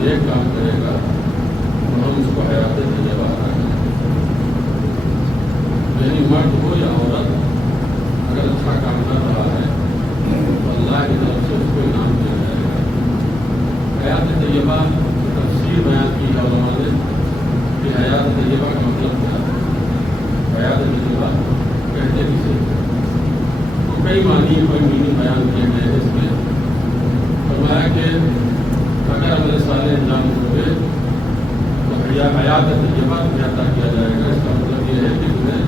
نیک کام کرے گا تو ہم اس کو حیات طیبہ عطا کریں گے۔ یعنی مرد ہو یا عورت اگر اچھا کام کر رہا ہے تو اللہ کی طرف سے اس کو انعام دیا جائے گا۔ حیات طیبہ کی تفسیر بیان کی ہے علماء نے کہ حیات طیبہ کا مطلب کیا ہے۔ حیات طیبہ کہتے کسے تو کئی معنی کوئی میننگ بیان کیے گئے ہیں اس میں۔ فرمایا کہ اگر عمل صالح انجام ہوئے تو حیات طیبہ تمہیں عطا کیا جائے گا۔ اس کا مطلب یہ ہے کہ تمہیں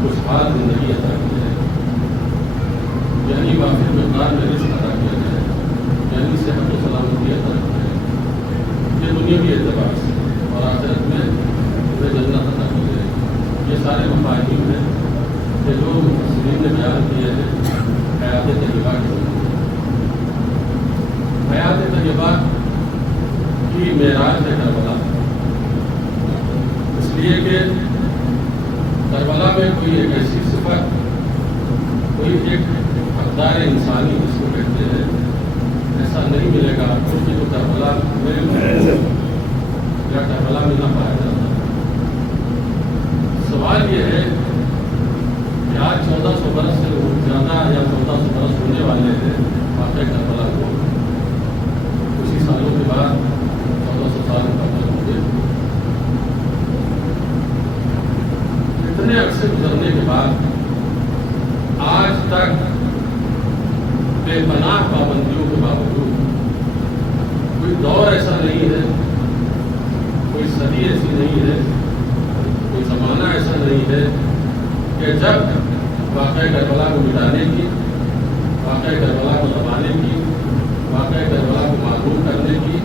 خوشحال زندگی عطا کی جائے گی، یعنی وافر مقدار میں رزق عطا کیا جائے گا، یعنی صحت و سلامتی عطا کی جائے گی، یہ دنیاوی اعتبار سے، اور آخرت میں تمہیں جنت عطا کی جائے گی۔ یہ سارے مفاہیم ہیں کہ جو مفسرین نے بیان کیے ہیں حیات طیبہ کے ذریعے۔ حیات طیبہ کی معراج ہے کربلا، اس لیے کہ کربلا میں کوئی ایک ایسی صفت، کوئی ایک اقدار انسانی جس کو کہتے ہیں، ایسا نہیں ملے گا آپ کو کہ جو کربلا میں یا کربلا میں نہ پایا جاتا۔ سوال یہ ہے کہ آج 1400 برس سے زیادہ یا 1400 برس ہونے والے ہیں واقع کربلا کو، کچھ ہی سالوں کے بعد 1400 سال مکمل ہوں گے۔ اتنے عرصے گزرنے کے بعد آج تک بے پناہ پابندیوں کے باوجود کوئی دور ایسا نہیں ہے، کوئی صدی ایسی نہیں ہے، کوئی زمانہ ایسا نہیں ہے کہ جب واقعہ کربلا کو مٹانے کی، واقعہ کربلا کو دبانے کی، واقعہ کربلا کو معلوم کرنے کی،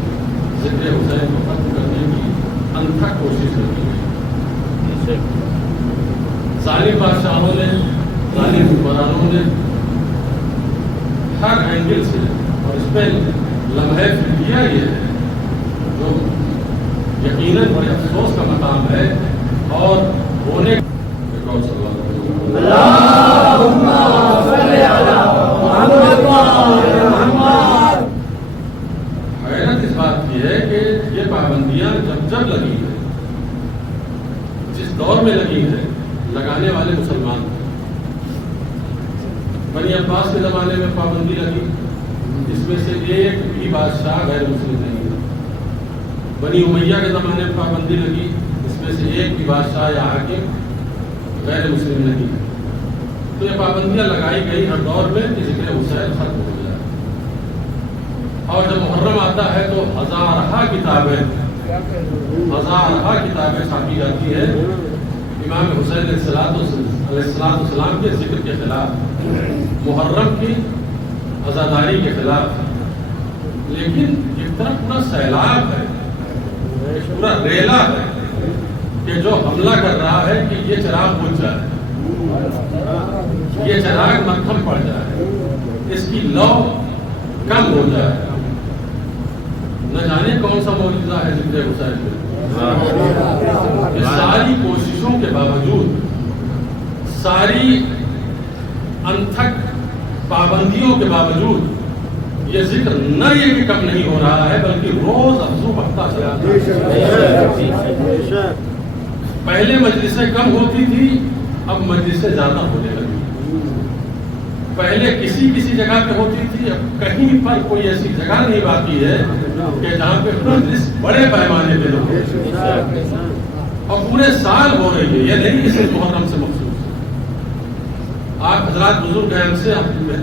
ذکر حسین کو ختم کرنے کی انتھک کوشش کی گئی۔ ظالم بادشاہوں نے، ظالم حکمرانوں نے ہر اینگل سے، اور اس پہ لمحہ فکریہ یہ ہے جو یقیناً بڑے افسوس کا مقام ہے اور ہونے حیرت اس بات کی ہے کہ یہ پابندیاں جب لگی ہے، جس دور میں لگی ہے، لگانے والے مسلمان تھے۔ بنی عباس کے زمانے میں پابندی لگی، اس میں سے ایک بھی بادشاہ غیر مسلم نہیں تھا۔ بنی امیہ کے زمانے میں پابندی لگی، اس میں سے ایک بھی بادشاہ یا حاکم غیر مسلم نہیں ہے۔ تو یہ پابندیاں لگائی گئی ہر دور میں کہ ذکر حسین ختم ہو جائے، اور جب محرم آتا ہے تو ہزارہ کتابیں چھاپی جاتی ہیں امام حسین علیہ السلام کے ذکر کے خلاف، محرم کی عزاداری کے خلاف۔ لیکن ایک طرف پورا سیلاب ہے، پورا ریلا ہے کہ جو حملہ کر رہا ہے کہ یہ چراغ بجھ جائے، یہ چراغ مکھم پڑ جائے، اس کی لو کم ہو جائے۔ نہ جانے کون سا معجزہ ہے ذکر حسین میں۔ یہ ساری کوششوں کے باوجود، ساری انتھک پابندیوں کے باوجود یہ ذکر نہ یہ کہ کم نہیں ہو رہا ہے بلکہ روز افزوں بڑھتا چلا ہے۔ پہلے مجلسیں کم ہوتی تھی، اب مجلسیں زیادہ ہونے لگی۔ پہلے کسی جگہ پہ ہوتی تھی، اب کہیں پر کوئی ایسی جگہ نہیں باقی ہے کہ جہاں پہ مجلس بڑے پیمانے پہ ہو، اور پورے سال ہو رہی ہے، یہ نہیں صرف محرم سے مخصوص۔ آپ حضرات بزرگ ہیں، ہم سے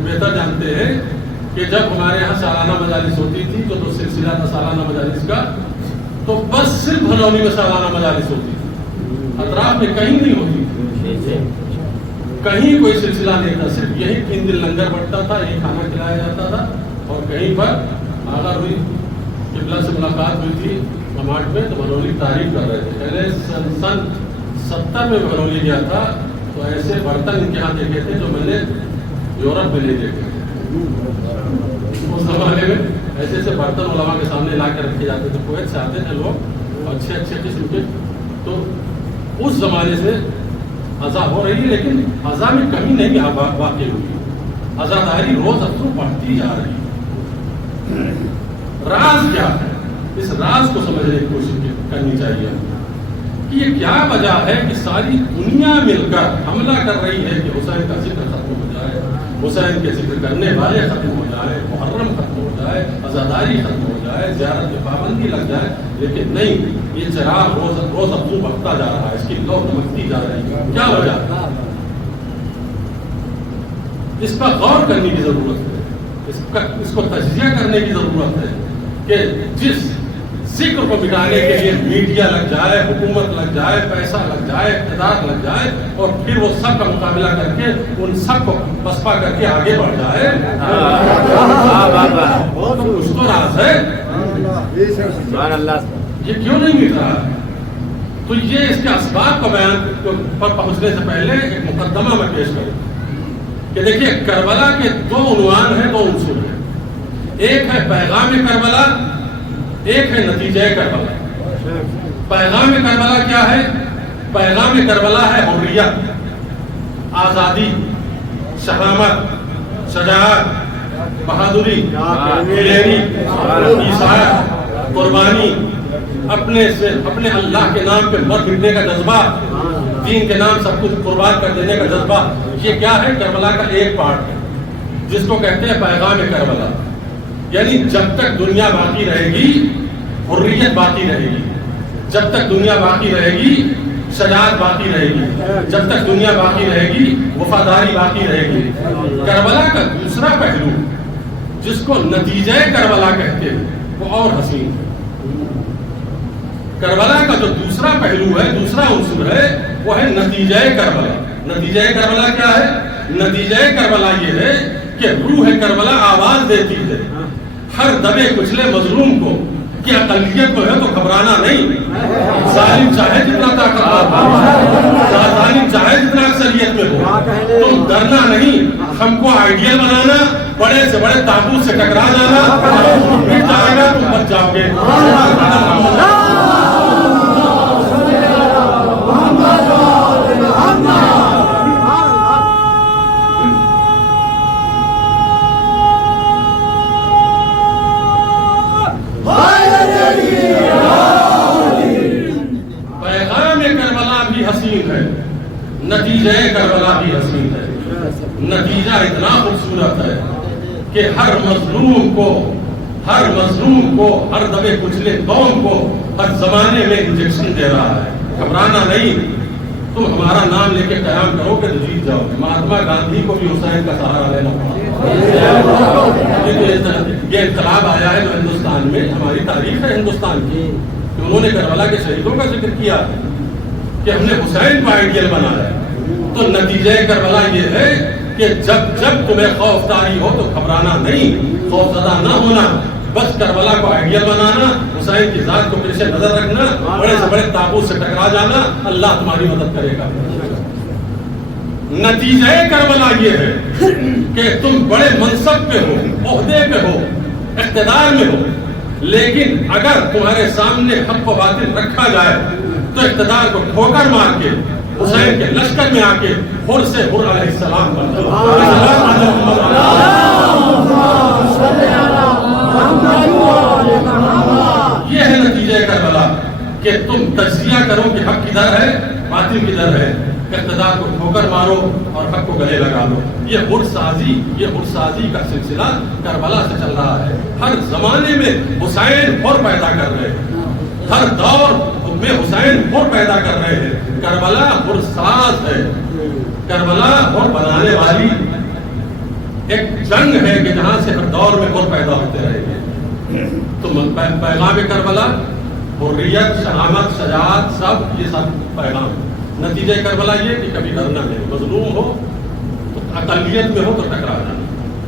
بہتر جانتے ہیں کہ جب ہمارے یہاں سالانہ مجالس ہوتی تھی تو سلسلہ تھا سالانہ مجالس کا، تو بس صرف بھلونی میں سالانہ مجالس ہوتی تھی، اطراف میں کہیں نہیں ہوتی تھی، کہیں کوئی سلسلہ نہیں تھا، صرف یہی 3 دن لنگر بڑھتا تھا، یہی کھانا کھلایا جاتا تھا، اور کہیں پر آغا ہوئی قبلہ سے ملاقات ہوئی تھی کماٹ میں، تو بھلونی تعریف کر رہے تھے۔ پہلے سن 70 میں بھلونی گیا تھا تو ایسے برتن ان کے ہاں دیکھے تھے جو میں نے یورپ میں نہیں دیکھے تھے۔ اس زمانے میں ایسے ایسے برتن علماء کے سامنے لا کے رکھے جاتے تھے، کویت سے آتے تھے لوگ، اچھے قسم کے۔ تو اس زمانے سے عزا ہو رہی ہے، لیکن عزا میں کمی نہیں واقع ہوئی، عزاداری روز افزوں بڑھتی جا رہی ہے۔ راز کیا ہے؟ اس راز کو سمجھنے کی کوشش کرنی چاہیے کہ یہ کیا وجہ ہے کہ ساری دنیا مل کر حملہ کر رہی ہے کہ حسین کا ذکر ختم ہو جائے، حسین کے ذکر کرنے والے ختم ہو جائے، محرم ختم ہو جائے، عزاداری ختم ہو جائے، زیارت میں پابندی لگ جائے، لیکن نہیں، یہ چراغ روز روز افزوں بڑھتا جا رہا ہے، اس کی لو دمکتی جا رہی ہے. کیا وجہ ہے؟ اس پر غور کرنے کی ضرورت ہے، اس کو تجزیہ کرنے کی ضرورت ہے کہ جس ذکر کو مٹانے کے لیے میڈیا لگ جائے، حکومت لگ جائے، پیسہ لگ جائے، اقتدار لگ جائے، اور پھر وہ سب کا مقابلہ کر کے ان سب کو پسپا کر کے آگے بڑھ جائے، کچھ تو راز ہے. یہ کیوں نہیں مل رہا؟ تو یہ اس کے اسباب کا بیان پر پہنچنے سے پہلے ایک مقدمہ میں پیش کروں کہ دیکھیے کربلا کے دو عنوان ہیں، دو عنصر ہیں. ایک ہے پیغام کربلا، ایک ہے نتیجہ کربلا. پیغام کربلا کیا ہے؟ پیغام کربلا ہے حریت، آزادی، شہامت، شجاعت، بہادری، دلیری، عیسائیت، قربانی، اپنے اللہ کے نام پہ مر مٹنے کا جذبہ، دین کے نام سب کچھ قربان کر دینے کا جذبہ. یہ کیا ہے؟ کربلا کا ایک پارٹ ہے جس کو کہتے ہیں پیغام کربلا. یعنی جب تک دنیا باقی رہے گی حریت باقی رہے گی، جب تک دنیا باقی رہے گی شجاعت باقی رہے گی، جب تک دنیا باقی رہے گی وفاداری باقی رہے گی. کربلا کا دوسرا پہلو جس کو نتیجہ کربلا کہتے ہیں وہ اور حسین ہے. کربلا کا جو دوسرا پہلو ہے، دوسرا عنصر ہے، وہ ہے نتیجہ کربلا. نتیجہ کربلا کیا ہے؟ نتیجہ کربلا یہ ہے کہ روح کربلا آواز دیتی ہے ہر دبے کچلے مظلوم کو کہ اقلیت کو ہے تو گھبرانا نہیں. ظالم چاہے جتنا طاقتور ہو، ظالم چاہے جتنا اکثریت میں ہو، تم ڈرنا نہیں. ہم کو آئیڈیل بنانا، بڑے سے بڑے تابوت سے ٹکرا جانا، مٹ جائے گا تم بچ جاؤ گے. نتیجہ کربلا بھی حسین ہے. نتیجہ اتنا خوبصورت ہے کہ ہر مظلوم کو، ہر دبے کچلے قوم کو ہر زمانے میں انجیکشن دے رہا ہے. گھبرانا نہیں، تم ہمارا نام لے کے قیام کرو کہ جیت جاؤ گے. مہاتما گاندھی کو بھی حسین کا سہارا لینا پڑا. یہ انقلاب آیا ہے جو ہندوستان میں، ہماری تاریخ ہے ہندوستان کی، کہ انہوں نے کربلا کے شہیدوں کا ذکر کیا کہ ہم نے حسین کو آئیڈیل بنایا. تو نتیجہ کربلا یہ ہے کہ جب تمہیں خوف طاری ہو تو گھبرانا نہیں، خوف زدہ نہ ہونا، بس کربلا کو آئیڈیل بنانا، حسین کی ذات کو پیش نظر رکھنا، بڑے سے بڑے تابوت سے ٹکرا جانا، اللہ تمہاری مدد کرے گا. نتیجہ کربلا یہ ہے کہ تم بڑے منصب پہ ہو، عہدے پہ ہو، اقتدار میں ہو، لیکن اگر تمہارے سامنے حق و باطل رکھا جائے تو اقتدار کو ٹھوکر مار کے حسین کے لشکر میں آ کے حر سے حر علیہ السلام بن جاؤ. یہ ہے نتیجہ کربلا کہ تم تجزیہ کرو کہ حق کدھر ہے، باطل کدھر ہے، اقتدار کو ٹھوکر مارو اور حق کو گلے لگا لو. یہ حر سازی کا سلسلہ کربلا سے چل رہا ہے. ہر زمانے میں حسین حر پیدا کر رہے ہیں، ہر دور میں حسین حر پیدا کر رہے ہیں. کربلا حر ساز ہے، کربلا حر بنانے والی ایک جنگ ہے کہ جہاں سے ہر دور میں حر پیدا ہوتے رہے ہیں. تو پیغام کربلا حریت، شہامت، شجاعت، سب یہ سب پیغام. نتیجہ کربلا یہ کہ کبھی ڈرنا نہیں، مظلوم ہو تو اقلیت میں ہو تو ٹکرا جانا،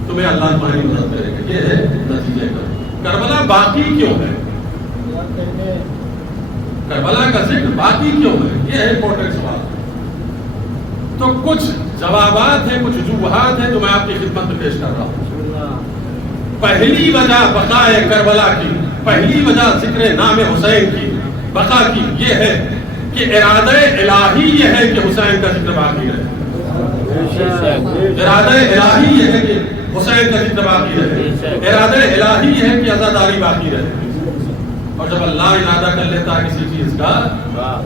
تمہیں اللہ تمہاری مدد کرے گا. یہ ہے نتیجہ کربلا. کربلا باقی کیوں ہے؟ کربلا کا ذکر باقی کیوں ہے؟ یہ ہے امپورٹنٹ سوال. تو کچھ جوابات ہیں، کچھ وجوہات ہیں جو میں آپ کی خدمت میں پیش کر رہا ہوں. پہلی وجہ بقائے کربلا کی، پہلی وجہ ذکر نام حسین کی، بقا کی، یہ ہے کہ ارادہ الہی یہ ہے کہ حسین کا ذکر باقی رہے. ارادہ الہی یہ ہے کہ حسین کا ذکر باقی رہے. ارادہ الہی یہ ہے کہ عزاداری باقی رہے. اور جب اللہ ارادہ کر لیتا ہے کسی چیز کا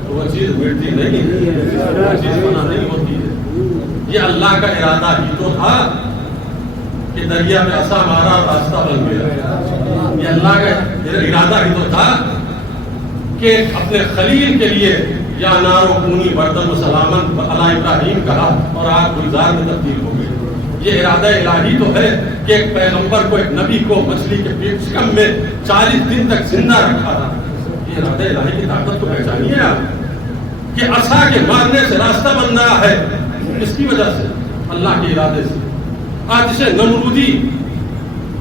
تو وہ چیز مٹتی نہیں ہے، وہ چیز بنا نہیں ہوتی ہے۔ یہ اللہ کا ارادہ ہی تو تھا کہ دریا میں عصا مارا راستہ بن گیا۔ یہ اللہ کا ارادہ ہی تو تھا کہ اپنے خلیل کے لیے یا نار و کونی بردن و سلامن علی ابراہیم کہا اور آگ گلزار میں تبدیل ہو گئی۔ یہ ارادہ الہی تو ہے کہ ایک پیغمبر کو، ایک نبی کو مچھلی کے پیٹ شکم میں 40 دن تک زندہ رکھا تھا۔ یہ ارادہ الہی کی طاقت کو پہچانیے آپ کہ عصا کے مارنے سے راستہ بن رہا ہے، کس کی وجہ سے؟ اللہ کے ارادے سے۔ آتش نمرودی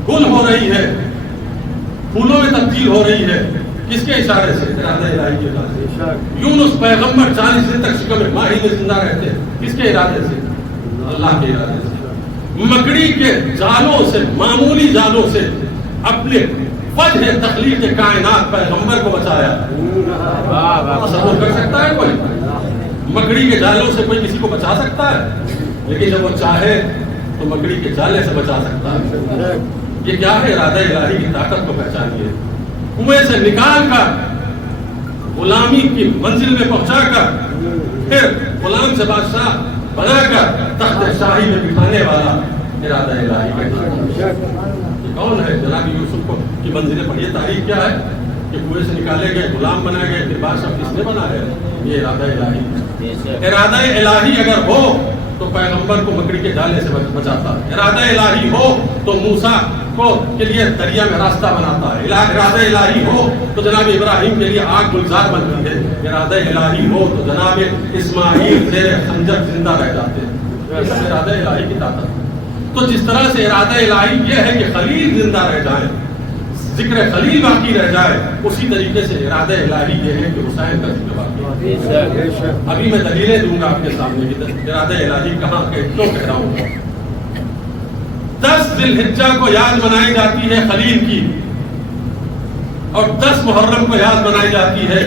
گل ہو رہی ہے، پھولوں میں تبدیل ہو رہی ہے، کس کے اشارے سے؟ ارادہ الہی کے ارادے سے۔ یونس پیغمبر 40 دن تک شکم ماہی میں زندہ رہتے ہیں، کس کے ارادے سے؟ اللہ کے ارادے سے۔ مکڑی کے جالوں سے، معمولی جالوں سے اپنے وجہ تخلیق کائنات پیغمبر کو بچایا۔ تصور کر سکتا ہے کوئی؟ مکڑی کے جالوں سے کوئی کسی کو بچا سکتا ہے؟ لیکن جب وہ چاہے تو مکڑی کے جالے سے بچا سکتا ہے۔ یہ کیا ہے؟ ارادہ الہی کی طاقت کو پہچانیے۔ کنویں سے نکال کر غلامی کی منزل میں پہنچا کر پھر غلام سے بادشاہ بنا کر تخت شاہی میں بٹھانے والا ارادہ الہی کا۔ یہ کون ہے؟ جناب یوسف کو کی منزلیں پڑھیے، تاریخ کیا ہے کہ کنویں سے نکالے گئے، غلام بنا گئے، پھر بادشاہ کس نے بنا ہے؟ یہ ارادہ الہی۔ ارادہ الہی اگر ہو تو پیغمبر کو مکڑی کے جالے سے بچاتا ہے۔ ارادہ الہی ہو تو موسیٰ کو کے لیے دریا میں راستہ بناتا ہے۔ ارادہ الہی ہو تو جناب ابراہیم کے لیے آگ گلزار بنتی ہے۔ ارادہ الہی ہو تو جناب اسماعیل زیر خنجر زندہ رہ جاتے ہیں۔ یہ سب ارادہ الہی کی طاقت۔ تو جس طرح سے ارادہ الہی یہ ہے کہ خلیل زندہ رہ جائے، ذکر خلیل باقی رہ جائے، اسی طریقے سے ارادہ الہی یہ ہے کہ حسین کا ذکر باقی ہے۔ ابھی میں دلیلیں دوں گا آپ کے سامنے کہ ارادہ الہی کہاں کیوں کہہ رہا ہوں۔ 10 ذی الحجہ کو یاد منائی جاتی ہے خلیل کی، اور 10 محرم کو یاد منائی جاتی ہے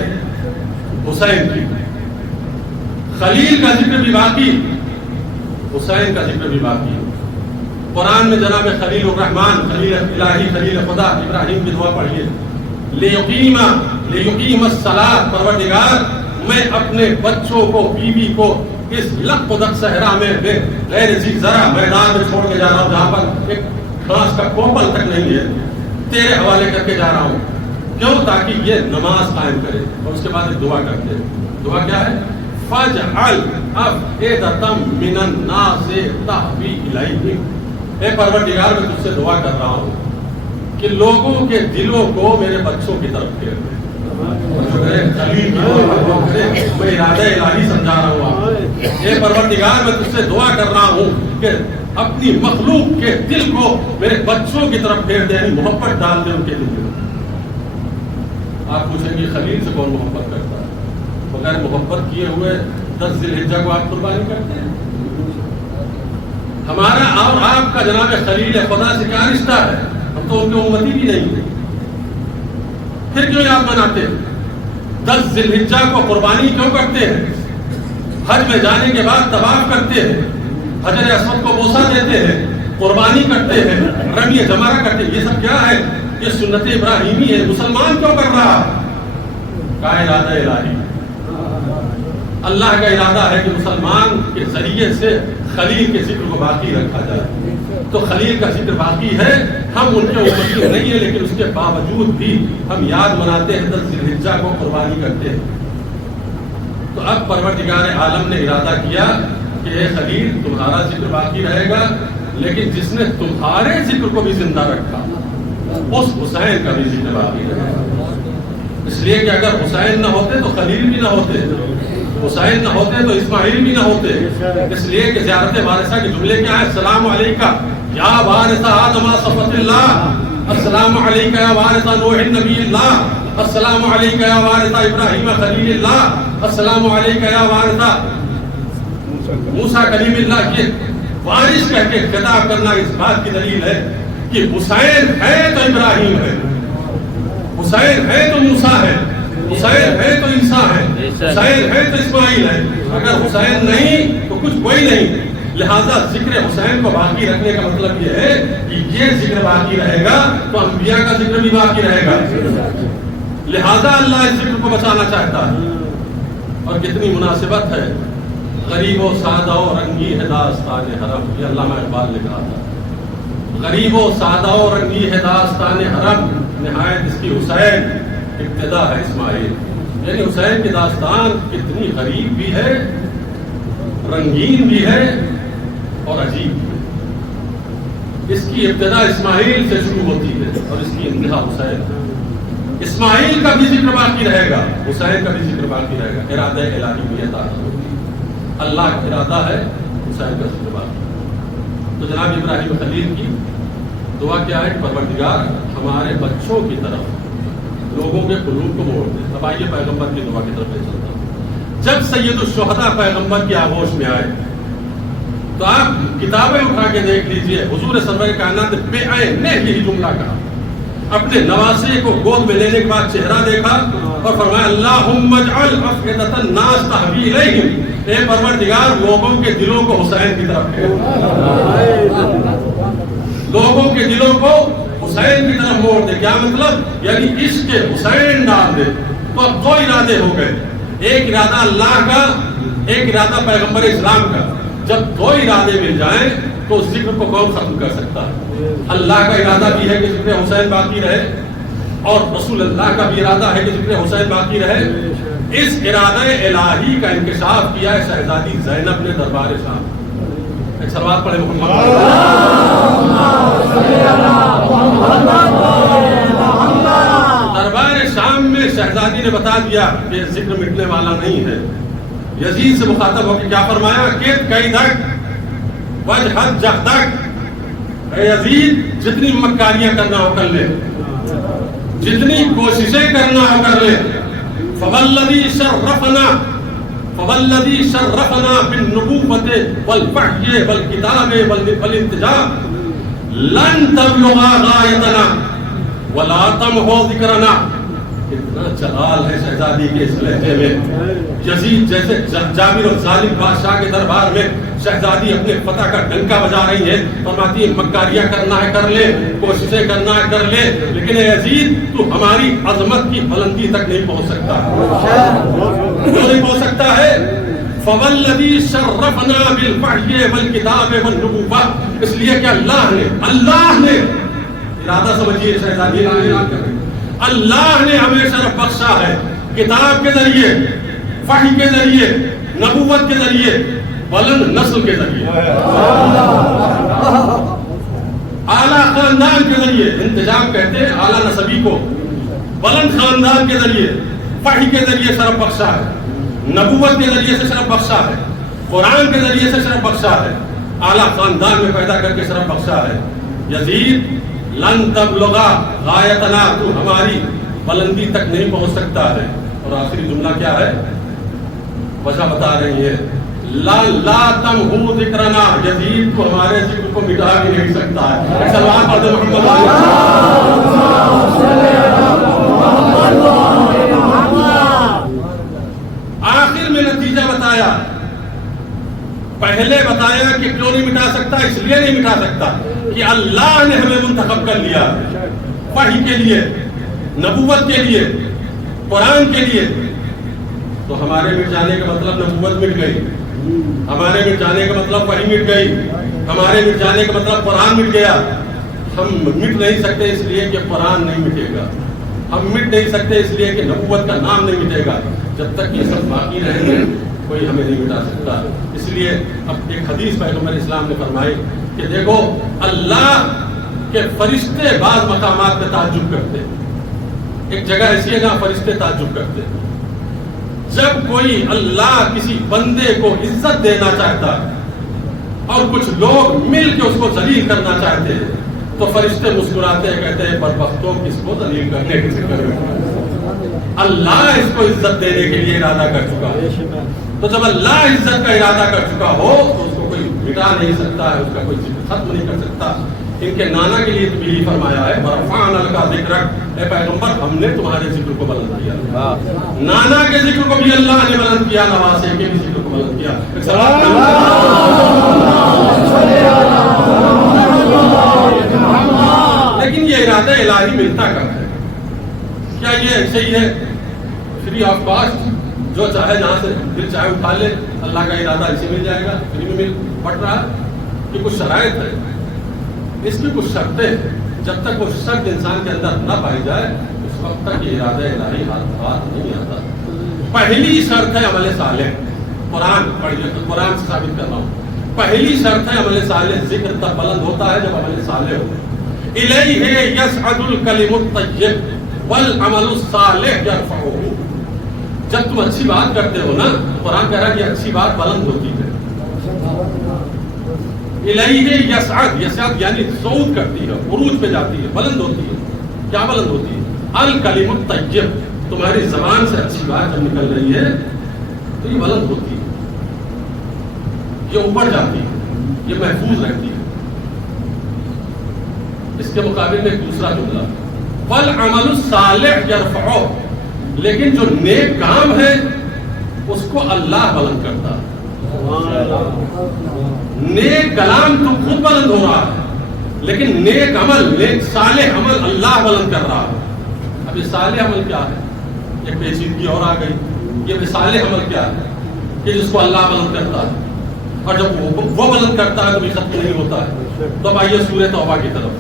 حسین کی۔ خلیل کا ذکر بھی باقی، حسین کا ذکر بھی باقی۔ قرآن میں جناب خلیل الرحمن، خلیل الہی، خلیل خدا ابراہیم کی دعا پڑھیے، لیقیم الصلاۃ، پروردگار میں اپنے بچوں کو، بیوی کو اس لق و دق صحرا میں غیر ذی زرع میدان میں چھوڑ کے جا رہا ہوں، جہاں پر ایک گھاس کا کوپل تک نہیں ہے، تیرے حوالے کر کے جا رہا ہوں۔ کیوں؟ تاکہ یہ نماز قائم کرے۔ اور اس کے بعد ایک دعا کرتے ہیں۔ دعا کیا ہے؟ فَاجْعَلْ أَفْئِدَةً مِّنَ النَّاسِ تَهْوِي إِلَيْهِمْ۔ اے پروردگار میں تجھ سے دعا کر رہا ہوں کہ لوگوں کے دلوں کو میرے بچوں کی طرف پھیر دے۔ میں ارادہ الہی سمجھا رہا ہوں۔ اے پروردگار میں تجھ سے دعا کر رہا ہوں کہ اپنی مخلوق کے دل کو میرے بچوں کی طرف پھیر دے، محبت ڈال دے ان کے دل میں۔ آپ پوچھیں گے خلیل سے کون محبت کرتا ہے؟ بغیر محبت کیے ہوئے 10 ذی الحجہ کو آپ قربانی کرتے ہیں؟ ہمارا اور آپ کا جناب خلیل خدا سے کیا رشتہ ہے؟ ہم تو ان کے امتی بھی نہیں ہیں، پھر کیوں یاد مناتے ہیں؟ 10 ذی الحجہ کو قربانی کیوں کرتے ہیں؟ حج میں جانے کے بعد طواف کرتے ہیں، حجر اسود کو بوسہ دیتے ہیں، قربانی کرتے ہیں، رمی جمرہ کرتے ہیں۔ یہ سب کیا ہے؟ یہ سنت ابراہیمی ہے۔ مسلمان کیوں کر رہا ہے؟ کا ارادہ الہی۔ اللہ کا ارادہ ہے کہ مسلمان کے ذریعے سے خلیل کے ذکر کو باقی رکھا جائے۔ تو خلیل کا ذکر باقی ہے، ہم ان کے امتی نہیں ہیں، لیکن اس کے باوجود بھی ہم یاد مناتے ہیں، 10 ذی الحجہ کو قربانی کرتے ہیں۔ تو اب پروردگار عالم نے ارادہ کیا کہ اے خلیل تمہارا ذکر باقی رہے گا، لیکن جس نے تمہارے ذکر کو بھی زندہ رکھا اس حسین کا بھی ذکر باقی رہے گا۔ اس لیے کہ اگر حسین نہ ہوتے تو خلیل بھی نہ ہوتے، حسین نہ ہوتے تو اسماعیل بھی نہ ہوتے۔ اس لیے کہ زیارت وارثہ کے جملے کیا ہے؟ السلام علیکہ یا وارث آدم صفوۃ اللہ، السلام علیکہ یا وارث نوح نبی اللہ، السلام علیکہ یا وارث ابراہیم خلیل اللہ، السلام علیکہ یا وارث موسیٰ کلیم اللہ۔ کے وارث کہہ کے خطاب کرنا اس بات کی دلیل ہے کہ حسین ہے تو ابراہیم ہے، حسین ہے تو موسیٰ ہے، حسین ہے تو عیسیٰ ہے، حسین ہے تو اسماعیل ہے۔ اگر حسین نہیں تو کچھ کوئی نہیں۔ لہذا ذکر حسین کو باقی رکھنے کا مطلب یہ ہے کہ یہ ذکر باقی رہے گا تو انبیاء کا ذکر بھی باقی رہے گا۔ لہذا اللہ اس ذکر کو بچانا چاہتا ہے. اور کتنی مناسبت ہے، غریب و سادہ و رنگی ہے داستان حرم. یہ علامہ اقبال نے کہا تھا، غریب و سادہ و رنگی ہے داستان حرم، نہایت اس کی حسین ابتدا ہے اسماعیل. یعنی حسین کی داستان کتنی غریب بھی ہے، رنگین بھی ہے اور عجیب بھی ہے. اس کی ابتدا اسماعیل سے شروع ہوتی ہے اور اس کی انتہا حسین. اسماعیل کا بھی ذکر باقی رہے گا، حسین کا بھی ذکر باقی رہے گا. ارادہ الہی بھی عطا ہوگی، اللہ کا ارادہ ہے، حسین کا ذکر باقی. تو جناب ابراہیم خلیل کی دعا کیا ہے؟ پروردگار ہمارے بچوں کی طرف لوگوں کے قلوب کو موڑ دے. اب آئیے پیغمبر کی دعا کی طرف لے چلتا ہوں. جب سید الشہداء پیغمبر کی آغوش میں آئے تو آپ کتابیں اٹھا کے دیکھ لیجئے، حضور سرور کائنات نے بے عین نے یہی جملہ کہا. اپنے نواسے کو گود میں لینے کے بعد چہرہ دیکھا اور فرمایا اللہم اجعل افئدۃ الناس تہوی الیہم. اے پروردگار لوگوں کے دلوں کو حسین کی طرف پھیر، لوگوں کے دلوں کو حسین کی طرف موڑ دے. کیا مطلب؟ یعنی عشق حسین ڈال دے. تو اب دو ارادے ہو گئے، ایک ارادہ اللہ کا، ایک ارادہ پیغمبر اسلام کا. جب دو ارادے مل جائیں تو اس ذکر کو کون ختم کر سکتا ہے؟ اللہ کا ارادہ بھی ہے کہ ذکر حسین باقی رہے اور رسول اللہ کا بھی ارادہ ہے کہ ذکر حسین باقی رہے. اس ارادہ الہی کا انکشاف کیا ہے شہزادی زینب نے دربار شام. ایک سلوات پڑھے محمد. دربار شام میں شہزادی نے بتا دیا کہ ذکر مٹنے والا نہیں ہے. یزید سے مخاطب ہو کے کیا فرمایا کہ کئی دک وجہت جہدک، اے یزید جتنی مکاریاں کرنا ہو کر لے، جتنی کوششیں کرنا ہو کر لے. فوالذی شرفنا بالنبوۃ والوحی والکتاب والانتجاب لن تبلغ غایتنا ولا تمحو ذکرنا. اتنا جلال ہے شہزادی کے اس لہجے میں. یزید جیسے جابر اور ظالم بادشاہ کے دربار میں شہزادی اپنے فتح کا ڈنکا بجا رہی ہے، فرماتی ہے مکاریاں کرنا ہے کر لے، کوششیں کرنا ہے کر لے، لیکن اے یزید تو ہماری عظمت کی بلندی تک نہیں پہنچ سکتا. کیوں نہیں پہنچ سکتا ہے؟ فوالذی شرفنا بالوحی والکتاب والنبوۃ. اس لیے کہ اللہ نے ارادہ سمجھیے شہزادی اعلان کر رہی، اللہ نے ہمیں شرف بخشا ہے کتاب کے ذریعے، وحی کے ذریعے، نبوت کے ذریعے، بلند نسل کے ذریعے، اعلیٰ خاندان کے ذریعے. انتجاب کہتے ہیں اعلیٰ نسبی کو. بلند خاندان کے ذریعے، وحی کے ذریعے شرف بخشا ہے، نبوت کے ذریعے سے شرف بخشا ہے، قرآن کے ذریعے سے شرف بخشا ہے، اعلیٰ خاندان میں پیدا کر کے شرف بخشا ہے. یزید لن تبلغ غایتنا، تو ہماری بلندی تک نہیں پہنچ سکتا ہے. اور آخری جملہ کیا ہے؟ وجہ بتا رہی ہے، لا تمحو ذکرنا. یزید کو ہمارے ذکر کو مٹا بھی نہیں سکتا ہے. سلام پڑھ محمد. آخر میں نتیجہ بتایا. پہلے بتایا کہ کیوں نہیں مٹا سکتا، اس لیے نہیں مٹا سکتا کہ اللہ نے ہمیں منتخب کر لیا وحی کے لیے، نبوت کے لیے، قرآن کے لیے. تو ہمارے مٹ جانے کا مطلب نبوت مٹ گئی، ہمارے مٹ جانے کا مطلب وحی مٹ گئی، ہمارے مٹ جانے کا مطلب قرآن مٹ گیا. ہم مٹ نہیں سکتے اس لیے کہ قرآن نہیں مٹے گا، ہم مٹ نہیں سکتے اس لیے کہ نبوت کا نام نہیں مٹے گا. جب تک یہ سب باقی رہیں گے کوئی ہمیں نہیں مٹا سکتا. اس لیے اب ایک حدیث پیغمبر اسلام نے فرمائی کہ دیکھو اللہ کے فرشتے بعض مقامات پہ تعجب کرتے. ایک جگہ ایسی ہے جہاں فرشتے تعجب کرتے. جب کوئی اللہ کسی بندے کو عزت دینا چاہتا اور کچھ لوگ مل کے اس کو ذلیل کرنا چاہتے ہیں تو فرشتے مسکراتے ہیں، کہتے ہیں بدبختوں کس کو ذلیل کرنے کی ذکر ہے. اللہ اس کو عزت دینے کے لیے ارادہ کر چکا ہے. تو جب اللہ عزت کا ارادہ کر چکا ہو تو اس کو کوئی مٹا نہیں سکتا ہے، اس کا کوئی ذکر ختم نہیں کر سکتا. ان کے نانا کے لیے بھی فرمایا ہے ورفعنا لک ذکرک، اے پیغمبر ہم نے تمہارے ذکر کو بلند کیا. نانا کے ذکر کو بھی اللہ نے بلند کیا، نواسے کے بھی ذکر کو بلند کیا. لیکن یہ ارادہ الہی ملتا کب ہے؟ کیا یہ ایسے ہی ہے فری آف کاسٹ، جو چاہے جہاں سے دل چاہے اٹھا لے، اللہ کا ارادہ ایسے مل جائے گا، فری میں مل پڑ رہا ہے؟ کہ کچھ شرائط ہے، اس کی کچھ شرطیں ہیں، جب تک وہ شرط انسان کے اندر نہ پائی جائے اس وقت تک یہ ارادہ الہی ہاتھ نہیں آتا۔ پہلی شرط ہے عمل صالح، قرآن پڑھیے، قرآن سے ثابت کر رہا ہوں، پہلی شرط ہے عمل صالح۔ ذکر تب بلند ہوتا ہے جب عمل صالح ہو۔ الیہ یصعد الکلم الطیب والعمل الصالح یرفعہ۔ جب تم اچھی بات کرتے ہو نا، قرآن کہہ رہا ہے کہ اچھی بات بلند ہوتی ہے۔ الیہ یصعد، یصعد یعنی صعود کرتی ہے، عروج پہ جاتی ہے، بلند ہوتی ہے۔ کیا بلند ہوتی ہے؟ الکلم الطیب، تمہاری زبان سے اچھی بات جب نکل رہی ہے تو یہ بلند ہوتی ہے، یہ اوپر جاتی ہے، یہ محفوظ رہتی ہے۔ اس کے مقابل میں دوسرا جملہ والعمل الصالح یرفعہ، لیکن جو نیک کام ہے اس کو اللہ بلند کرتا ہے۔ نیک کلام تو خود بلند ہو رہا ہے، لیکن نیک عمل، نیک صالح عمل اللہ بلند کر رہا ہے۔ اب یہ صالح عمل کیا ہے؟ ایک پیچیدگی اور آ گئی، یہ صالح عمل کیا ہے؟ کہ جس کو اللہ بلند کرتا ہے، اور جب وہ بلند کرتا ہے تو بھی ختم نہیں ہوتا ہے۔ تو اب آئیے سورہ توبہ کی طرف۔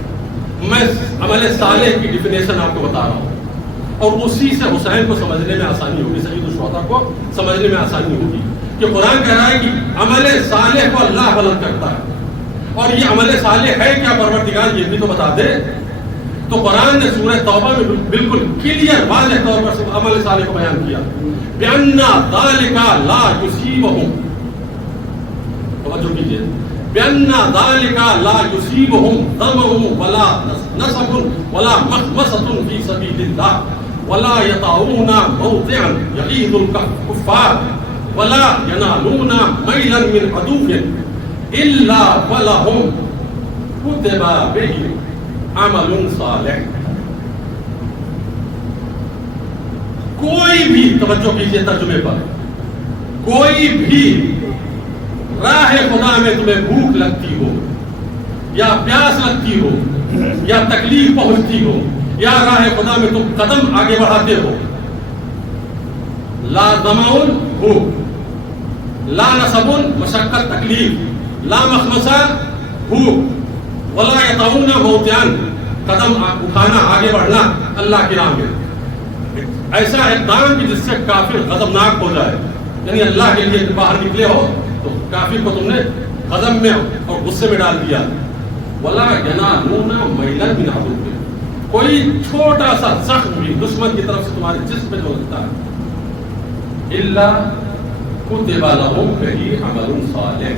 میں عمل صالح کی ڈیفینیشن آپ کو بتا رہا ہوں، اور اسی سے حسین کو سمجھنے میں آسانی ہوگی، سید الشہداء کو سمجھنے میں آسانی ہوگی کہ قرآن کہہ رہا ہے کہ عمل صالح کو اللہ بلند کرتا ہے، اور یہ عمل صالح ہے کیا پروردگار، یہ بھی تو بتا دے۔ تو قرآن نے سورہ توبہ میں بالکل کلیئر واضح طور پر عمل صالح کو بیان کیا، بِأَنَّ ذَلِكَ لَا يُصِيبُهُمْ، توجہ کیجئے، بِأَنَّ ذَلِكَ لَا يُصِيبُهُمْ ظَمَأٌ وَلَا نَصَبٌ وَلَا مَخْمَصَةٌ فِي سَبِيلِ اللَّهِ وَلَا يَطَئُونَ مَوْطِئًا يَغِيظُ الْكُفَّارَ وَلَا يَنَالُونَ مَيْلًا مِنْ عَدُوٍّ إِلَّا وَلَهُمْ كُتِبَ بِهِ عمل صالح۔ کوئی بھی، توجہ کیجئے ترجمے پر، کوئی بھی راہ خدا میں تمہیں بھوک لگتی ہو یا پیاس لگتی ہو یا تکلیف پہنچتی ہو یا راہ خدا میں تم قدم آگے بڑھاتے ہو، لا ظمأ بھوک، لا نصب مشقت تکلیف، لا مخمصہ بھوک، ولا یطعون موطئا قدم اٹھانا آگے بڑھنا اللہ کی راہ میں، ایسا اقدام کہ جس سے کافر غضبناک ہو جائے، یعنی اللہ کے لیے باہر نکلے ہو تو کافر کو تم نے غضب میں اور غصے میں ڈال دیا۔ ولا ینالون میلا من عدو، کوئی چھوٹا سا زخم بھی دشمن کی طرف سے تمہارے جسم پہ جو لگتا ہے، الا کتب لہم بہ عمل صالح۔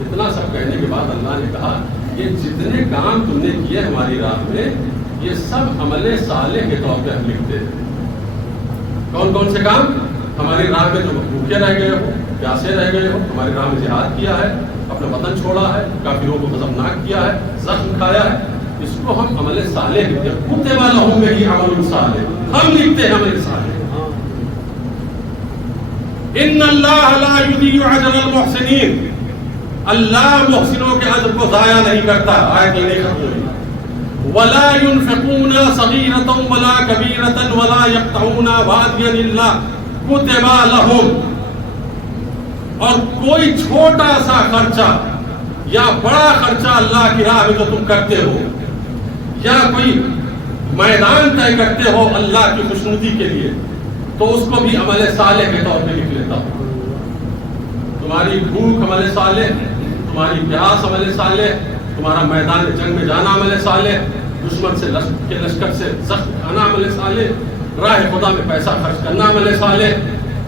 اتنا سب کہنے کے بعد اللہ نے کہا یہ جتنے کام تم نے کیے ہماری راہ میں، یہ سب عمل صالح کے طور پہ ہم لکھتے ہیں۔ کون کون سے کام؟ ہماری راہ میں جو بھوکے رہ گئے ہو، پیاسے رہ گئے ہو، ہماری راہ میں جہاد کیا ہے، اپنا وطن چھوڑا ہے، کافروں کو غضبناک کیا ہے، زخم کھایا ہے، اس کو ہم عمل صالح لکھتے ہیں۔ کتب لہم بہ عمل صالح، ہم لکھتے ہیں عمل صالح۔ ان اللہ لا یضیع اجر المحسنین، اللہ محسنوں کے اجر کو ضائع نہیں کرتا۔ آیت یہ نہیں ختم ہوئی۔ ولا ينفقون صغيرة ولا كبيرة ولا يقطعون واديا الا كتب لهم، اور کوئی چھوٹا سا خرچہ یا بڑا خرچہ اللہ کی راہ میں جو تم کرتے ہو، یا کوئی میدان طے کرتے ہو اللہ کی خوشنودی کے لیے، تو اس کو بھی عمل صالح کے طور پہ لکھ لیتا ہوں۔ تمہاری بھوک عمل صالح، تمہاری پیاس عمل صالح، تمہارا میدان جنگ میں جانا عمل صالح، دشمن سے کے لشکر سے زخم کھانا عمل صالح، راہ خدا میں پیسہ خرچ کرنا عمل صالح،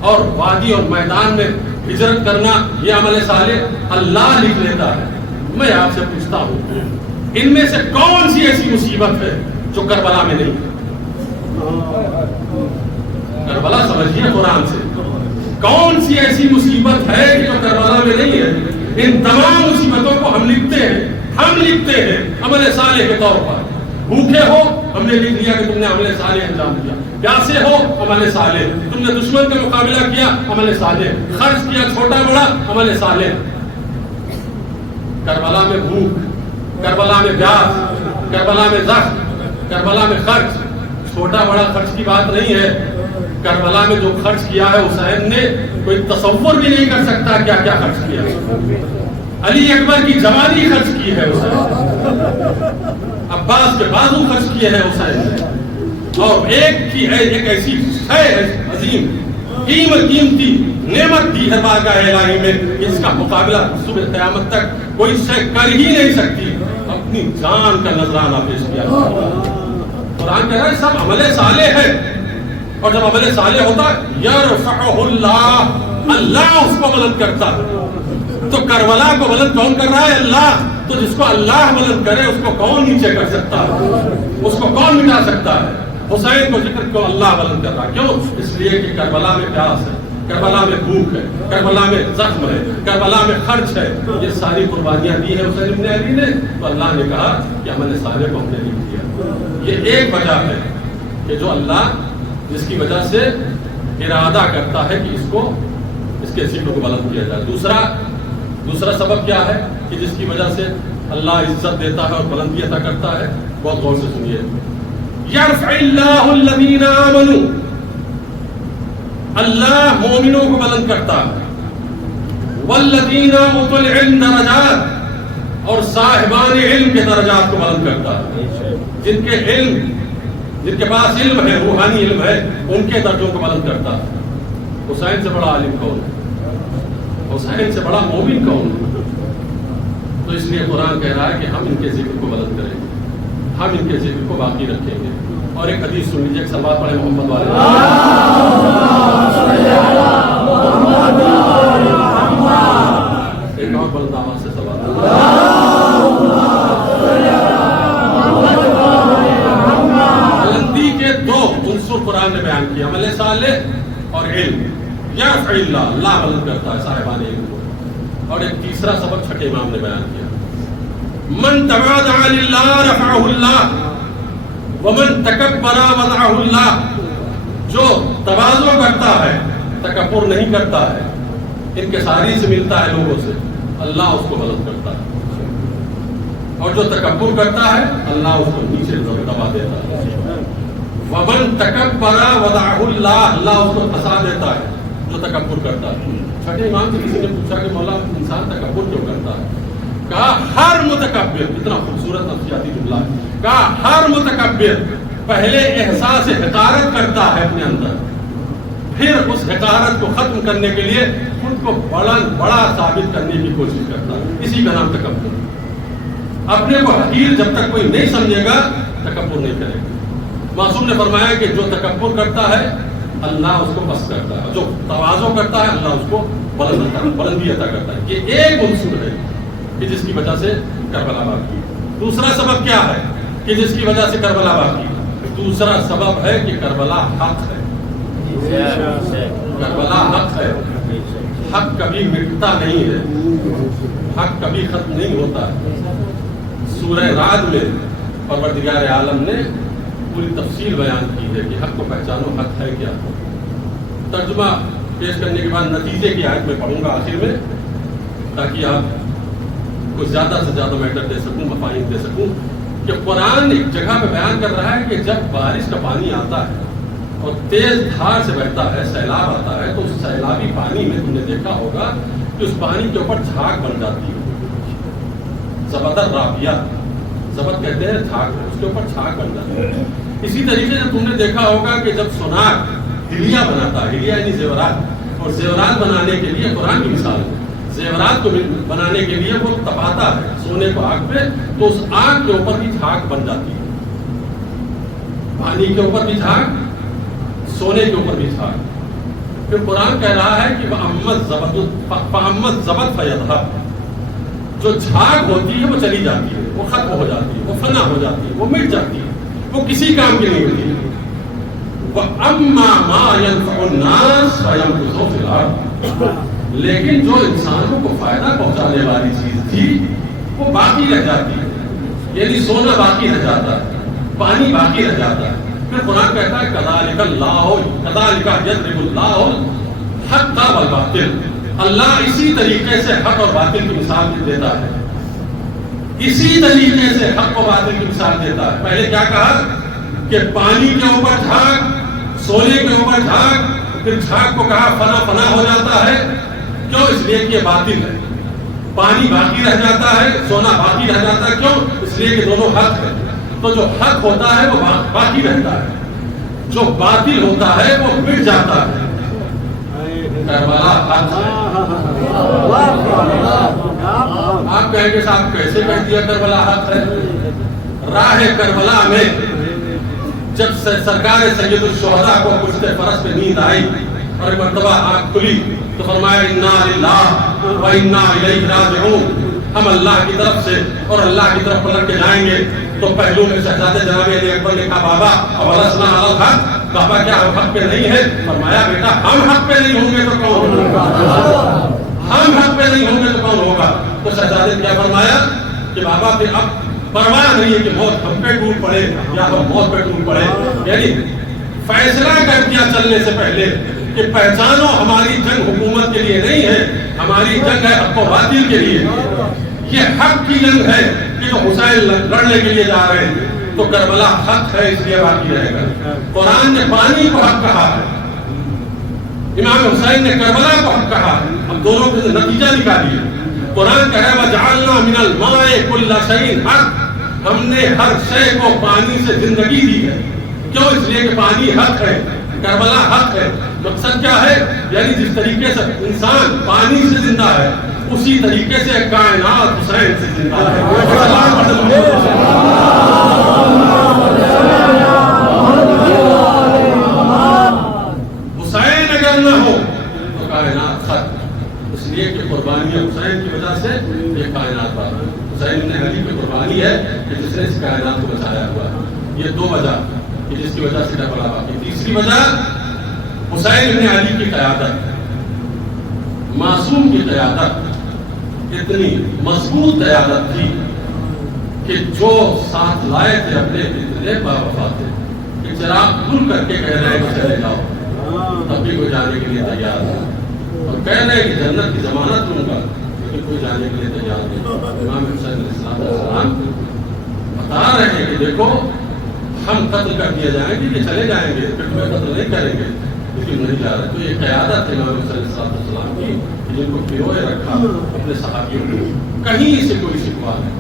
اور وادی اور میدان میں ہجرت کرنا یہ عمل صالح اللہ لکھ لیتا ہے۔ میں آپ سے پوچھتا ہوں، ان میں سے کون سی ایسی مصیبت ہے جو کربلا میں نہیں ہے؟ کربلا سمجھیے قرآن سے، کون سی ایسی مصیبت ہے جو کربلا میں نہیں ہے؟ ان تمام مصیبتوں کو ہم لکھتے ہیں عمل صالح کے طور پر۔ بھوکے ہو، ہم نے لکھ دیا کہ تم نے عمل صالح انجام دیا، پیاسے ہو عمل صالح، تم نے دشمن کا مقابلہ کیا عمل صالح، خرچ کیا چھوٹا بڑا عمل صالح۔ کربلا میں بھوک، کربلا میں پیاس، کربلا میں زخم، کربلا میں خرچ، چھوٹا بڑا خرچ کی بات نہیں ہے. کربلا میں جو خرچ کیا ہے حسین نے کوئی تصور بھی نہیں کر سکتا کیا کیا خرچ کیا. علی اکبر کی جوانی خرچ کی ہے حسین, عباس کے بازو خرچ کیے ہیں حسین نے, اور ایک ایسی عظیم قیمتی نعمت دی ہے بارگاہ الہی میں اس کا مقابلہ صبح قیامت تک کوئی شے کر ہی نہیں سکتی. اپنی جان کا نذرانہ پیش کیا. قرآن کہہ رہا ہے سب عمل صالح ہے, اور جب عمل صالح ہوتا یرفعہ اللہ, اللہ اس کو بلند کرتا ہے. تو کربلا کو بلند کون کر رہا ہے؟ اللہ. تو جس کو اللہ بلند کرے اس کو کون نیچے کر سکتا ہے, اس کو کون مٹا سکتا ہے؟ حسین کو ذکر کو اللہ بلند کر رہا. کیوں؟ اس لیے کہ کربلا میں پیاس ہے, کربلا میں بھوک ہے, کربلا میں زخم ہے, کربلا میں خرچ ہے. یہ ساری قربانیاں دی ہیں حسین ابن علی نے, تو اللہ نے کہا کہ عمل صالح کو ہم نے نہیں کیا. یہ ایک وجہ ہے کہ جو اللہ جس کی وجہ سے ارادہ کرتا ہے کہ اس کے ذکر کو بلند کیا جائے. دوسرا سبب کیا ہے کہ جس کی وجہ سے اللہ عزت دیتا ہے اور بلندی عطا کرتا ہے؟ بہت غور سے سنیے. یرفع اللہ الذین آمنوا, اللہ مومنوں کو بلند کرتا ہے. والذین اوتوا العلم درجات, اور صاحبان علم کے درجات کو بلند کرتا ہے. جن کے پاس علم ہے, روحانی علم ہے, ان کے درجوں کو بلند کرتا ہے. حسین سے بڑا عالم کون ہے؟ حسین سے بڑا مومن کون ہے؟ تو اس لیے قرآن کہہ رہا ہے کہ ہم ان کے ذکر کو بلند کریں گے, ہم ان کے ذکر کو باقی رکھیں گے. اور ایک حدیث سن لیجیے, ایک سلوات پڑھے محمد والے. ایک اور بلند آواز سے سلوات. بلندی کے دو عنصر قرآن نے بیان کیا, عمل صالح اور علم. یرفع اللہ, اللہ بلند کرتا ہے صاحبان علم کو. اور ایک تیسرا سبب چھٹے امام نے بیان کیا, من تواضع للہ رفعہ اللہ ومن تکبر وضعہ اللہ. جو تواضع کرتا ہے, تکبر نہیں کرتا ہے, انکساری سے ملتا ہے لوگوں سے, اللہ اس کو بلند کرتا ہے. اور جو تکبر کرتا ہے اللہ اس کو نیچے دبا دیتا ہے. ومن تکبر وضعہ اللہ, اللہ اس کو پھنسا دیتا ہے جو تکبر کرتا ہے. چھٹے امام سے کسی نے پوچھا کہ مولا انسان تکبر کیوں کرتا ہے؟ کہا ہر متکبر, اتنا خوبصورت نفسیاتی جملہ ہے, کہا ہر متکبر پہلے احساس حقارت کرتا ہے اپنے اندر, پھر اس حقارت کو ختم کرنے کے لیے خود کو بڑا ثابت کرنے کی کوشش کرتا ہے. اسی کا نام تکبر. اپنے کو حقیر جب تک کوئی نہیں سمجھے گا تکبر نہیں کرے گا. معصوم نے فرمایا کہ جو تکبر کرتا ہے اللہ اس کو پست کرتا ہے, جو تواضع کرتا ہے اللہ اس کو بلندی عطا کرتا ہے. یہ ایک عنصر ہے کہ جس کی وجہ سے کربلا باقی. دوسرا سبب کیا ہے کہ جس کی وجہ سے کربلا باقی؟ دوسرا سبب ہے کہ کربلا حق ہے. کربلا حق ہے. حق کبھی مٹتا نہیں ہے, حق کبھی ختم نہیں ہوتا ہے. سورہ رعد میں پروردگار عالم نے پوری تفصیل بیان کی ہے کہ حق کو پہچانو, حق ہے کیا. ترجمہ پیش کرنے کے بعد نتیجے کی آیت میں پڑھوں گا آخر میں, تاکہ آپ کو زیادہ سے زیادہ میٹر دے سکوں, مفاہیم دے سکوں. کہ قرآن ایک جگہ پہ بیان کر رہا ہے کہ جب بارش کا پانی آتا ہے اور تیز دھار سے بہتا ہے, سیلاب آتا ہے, تو اس سیلابی پانی میں تم نے دیکھا ہوگا کہ اس پانی کے اوپر جھاگ بن جاتی ہے. زبدر رابیہ, زبد کہتے ہیں جھاگ, اس کے اوپر جھاگ بن جاتی ہے. اسی طریقے سے تم نے دیکھا ہوگا کہ جب سونار ہلیا بناتا ہے, ہلیا یعنی زیورات, اور زیورات بنانے کے لیے قرآن کی مثال ہے, زیورات کو بنانے کے لیے وہ تپاتا ہے سونے کو آگ پہ, تو اس آگ کے اوپر بھی جھاگ بن جاتی ہے. پانی کے اوپر بھی جھاگ, سونے کے اوپر بھی جھاگ. پھر قرآن کہہ رہا ہے کہ فَأَمَّا الزَّبَدُ فَيَذْهَبُ, جو جھاگ ہوتی ہے وہ چلی جاتی ہے, وہ ختم ہو جاتی ہے, وہ فنا ہو جاتی ہے, وہ مٹ جاتی ہے, وہ کسی کام کی نہیں ہوتی ہے. وَأَمَّا مَا يَنْفَعُ النَّاسَ فَيَمْكُثُ فِي الْأَرْضِ, لیکن جو انسانوں کو فائدہ پہنچانے والی چیز تھی وہ باقی رہ جاتی ہے. یعنی سونا باقی رہ جاتا ہے, پانی باقی رہ جاتا ہے. پھر قرآن کہتا ہے کذالک یضرب اللہ الحق والباطل, اللہ اسی طریقے سے حق اور باطل کی مثال دیتا ہے. اسی طریقے سے حق و باطل کی مثال دیتا ہے. پہلے کیا کہا کہ پانی کے اوپر جھاگ، سونے کے اوپر جھاگ، پھر جھاگ کو کہا فنا فنا ہو جاتا ہے، کیوں؟ اس لیے کہ یہ باطل ہے. پانی باقی رہ جاتا ہے، سونا باقی رہ جاتا ہے، کیوں؟ اس لیے کہ دونوں حق ہے. تو جو حق ہوتا ہے وہ باقی رہتا ہے، جو باطل ہوتا ہے وہ مٹ جاتا ہے. کربلا حق ہے. آپ کہیں گے صاحب کیسے کہہ دیا کربلا حق ہے؟ راہ کربلا میں جب سرکار سید الشہداء کو پشت فرس پہ نیند آئی اور ایک مرتبہ آنکھ کھلی تو فرمایا انا للہ و انا الیہ راجعون، ہم اللہ کی طرف سے اور اللہ کی طرف پلٹ کے جائیں گے. تو پہلو میں شہزادے جناب علی اکبر نے کہا بابا اولسنا علی الحق، بابا کیا ہم حق پہ نہیں ہے؟ فرمایا بیٹا ہم حق پہ نہیں ہوں گے تو کون ہوگا؟ ہم حق پہ نہیں ہوں گے تو کون ہوگا؟ تو شہزادے نے کیا فرمایا کہ بابا پھر اب پرواہ نہیں ہے کہ موت ہم پہ ٹوٹ پڑے یا ہم موت پہ ٹوٹ پڑے. یعنی فیصلہ کر دیا چلنے سے پہلے کہ پہچانو ہماری جنگ حکومت کے لیے نہیں ہے، ہماری جنگ ہے حق و باطل کے لیے. یہ حق کی جنگ ہے کہ جو حسین لڑنے کے لیے جا رہے ہیں. تو کربلا حق ہے اس لیے باقی رہے گا. قرآن نے پانی کو حق کہا ہے، امام حسین نے کربلا کو حق کہا ہے. اب دونوں کے نتیجہ نکالیے. قرآن کہہ رہا ہے وَجَعَلْنَا مِنَ الْمَاءِ كُلَّ شَيْءٍ حق، ہم نے ہر شے کو پانی سے زندگی دی ہے. کیوں؟ اس لیے کہ پانی حق ہے، کربلا حق ہے. مقصد کیا ہے؟ یعنی جس طریقے سے انسان پانی سے زندہ ہے اسی طریقے سے کائنات حسین سے زندہ ہے. حسین اگر نہ ہو تو کائنات ختم. اس لیے کہ قربانی حسین کی وجہ سے یہ کائنات بات ہے. حسین ابن علی کی قربانی ہے کہ جس نے اس کائنات کو بچایا ہوا ہے. یہ دو وجہ کہ جس کی وجہ سے کربلا باقی. تیسری وجہ حسین ابن علی کی قیادت، معصوم کی قیادت اتنی مضبوط قیادت تھی کہ جو ساتھ لائے تھے اپنے اتنے باوفا تھے کہ چراغ کھل کر کے کہہ رہے ہیں کہ چلے جاؤ، تب بھی کوئی جانے کے لیے تیار ہے. اور کہہ رہے ہیں کہ جنت کی ضمانت دوں گا لیکن کوئی جانے کے لیے تیار نہیں. امام حسین علیہ السلام بتا رہے ہیں کہ دیکھو ہم قتل کر دیے جائیں گے کہ چلے جائیں گے، پھر کوئی قتل نہیں کریں گے لیکن نہیں جا رہے. تو یہ قیادت ہے امام حسین علیہ السلام کی جن کو پیروئے رکھا اپنے صحابیوں نے. کہیں سے کوئی شکوہ نہیں،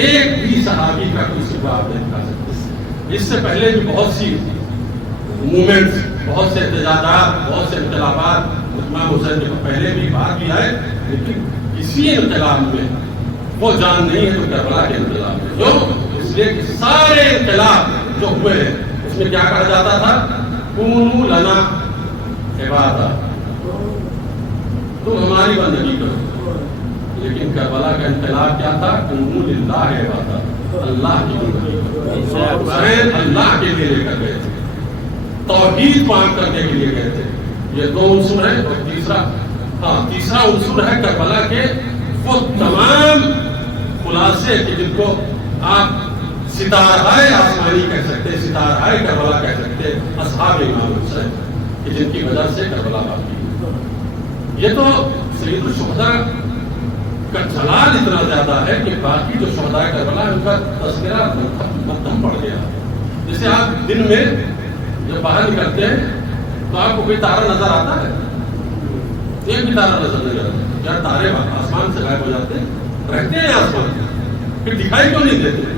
ایک بھی صحابی کا کوئی شکوہ آپ نہیں کھا سکتے. اس سے پہلے بھی بہت سی موومنٹس، بہت سے احتجاجات، بہت سے انقلابات امام حسین کے پہلے بھی بعد بھی آئے، لیکن کسی انقلاب میں وہ جان نہیں ہے تو کربلا کے انقلاب میں. جو اس لیے کہ سارے انقلاب جو ہوئے ہیں اس میں کیا کہا جاتا تھا؟ کونوا لنا عبادہ، تم ہماری بندگی کرو. لیکن کربلا کا انقلاب کیا تھا؟ کونوا للہ عبادہ، اللہ کی بندگی کرو. حسین اللہ کے لیے لے کر گئے تھے، توحید قائم کرنے کے لیے گئے تھے. یہ دو عنصر ہیں. اور تیسرا عنصر ہے کربلا کے وہ تمام خلاصے کہ جن کو آپ ستارہ آسمانی کہہ سکتے، ستارہ کربلا کہہ سکتے، اصحاب امام حسین کہ جن کی وجہ سے کربلا باقی. یہ تو سید الشہداء کا جلال اتنا زیادہ ہے کہ باقی جو شہداء کربلا ان کا تذکرہ مدھم پڑ گیا. جیسے آپ دن میں جب باہر نکلتے ہیں تو آپ کو کوئی تارہ نظر آتا ہے؟ ایک بھی تارہ نظر نہیں آتا. کیا تارے آسمان سے غائب ہو جاتے ہیں؟ رہتے ہیں آسمان میں پھر دکھائی کیوں نہیں دیتے؟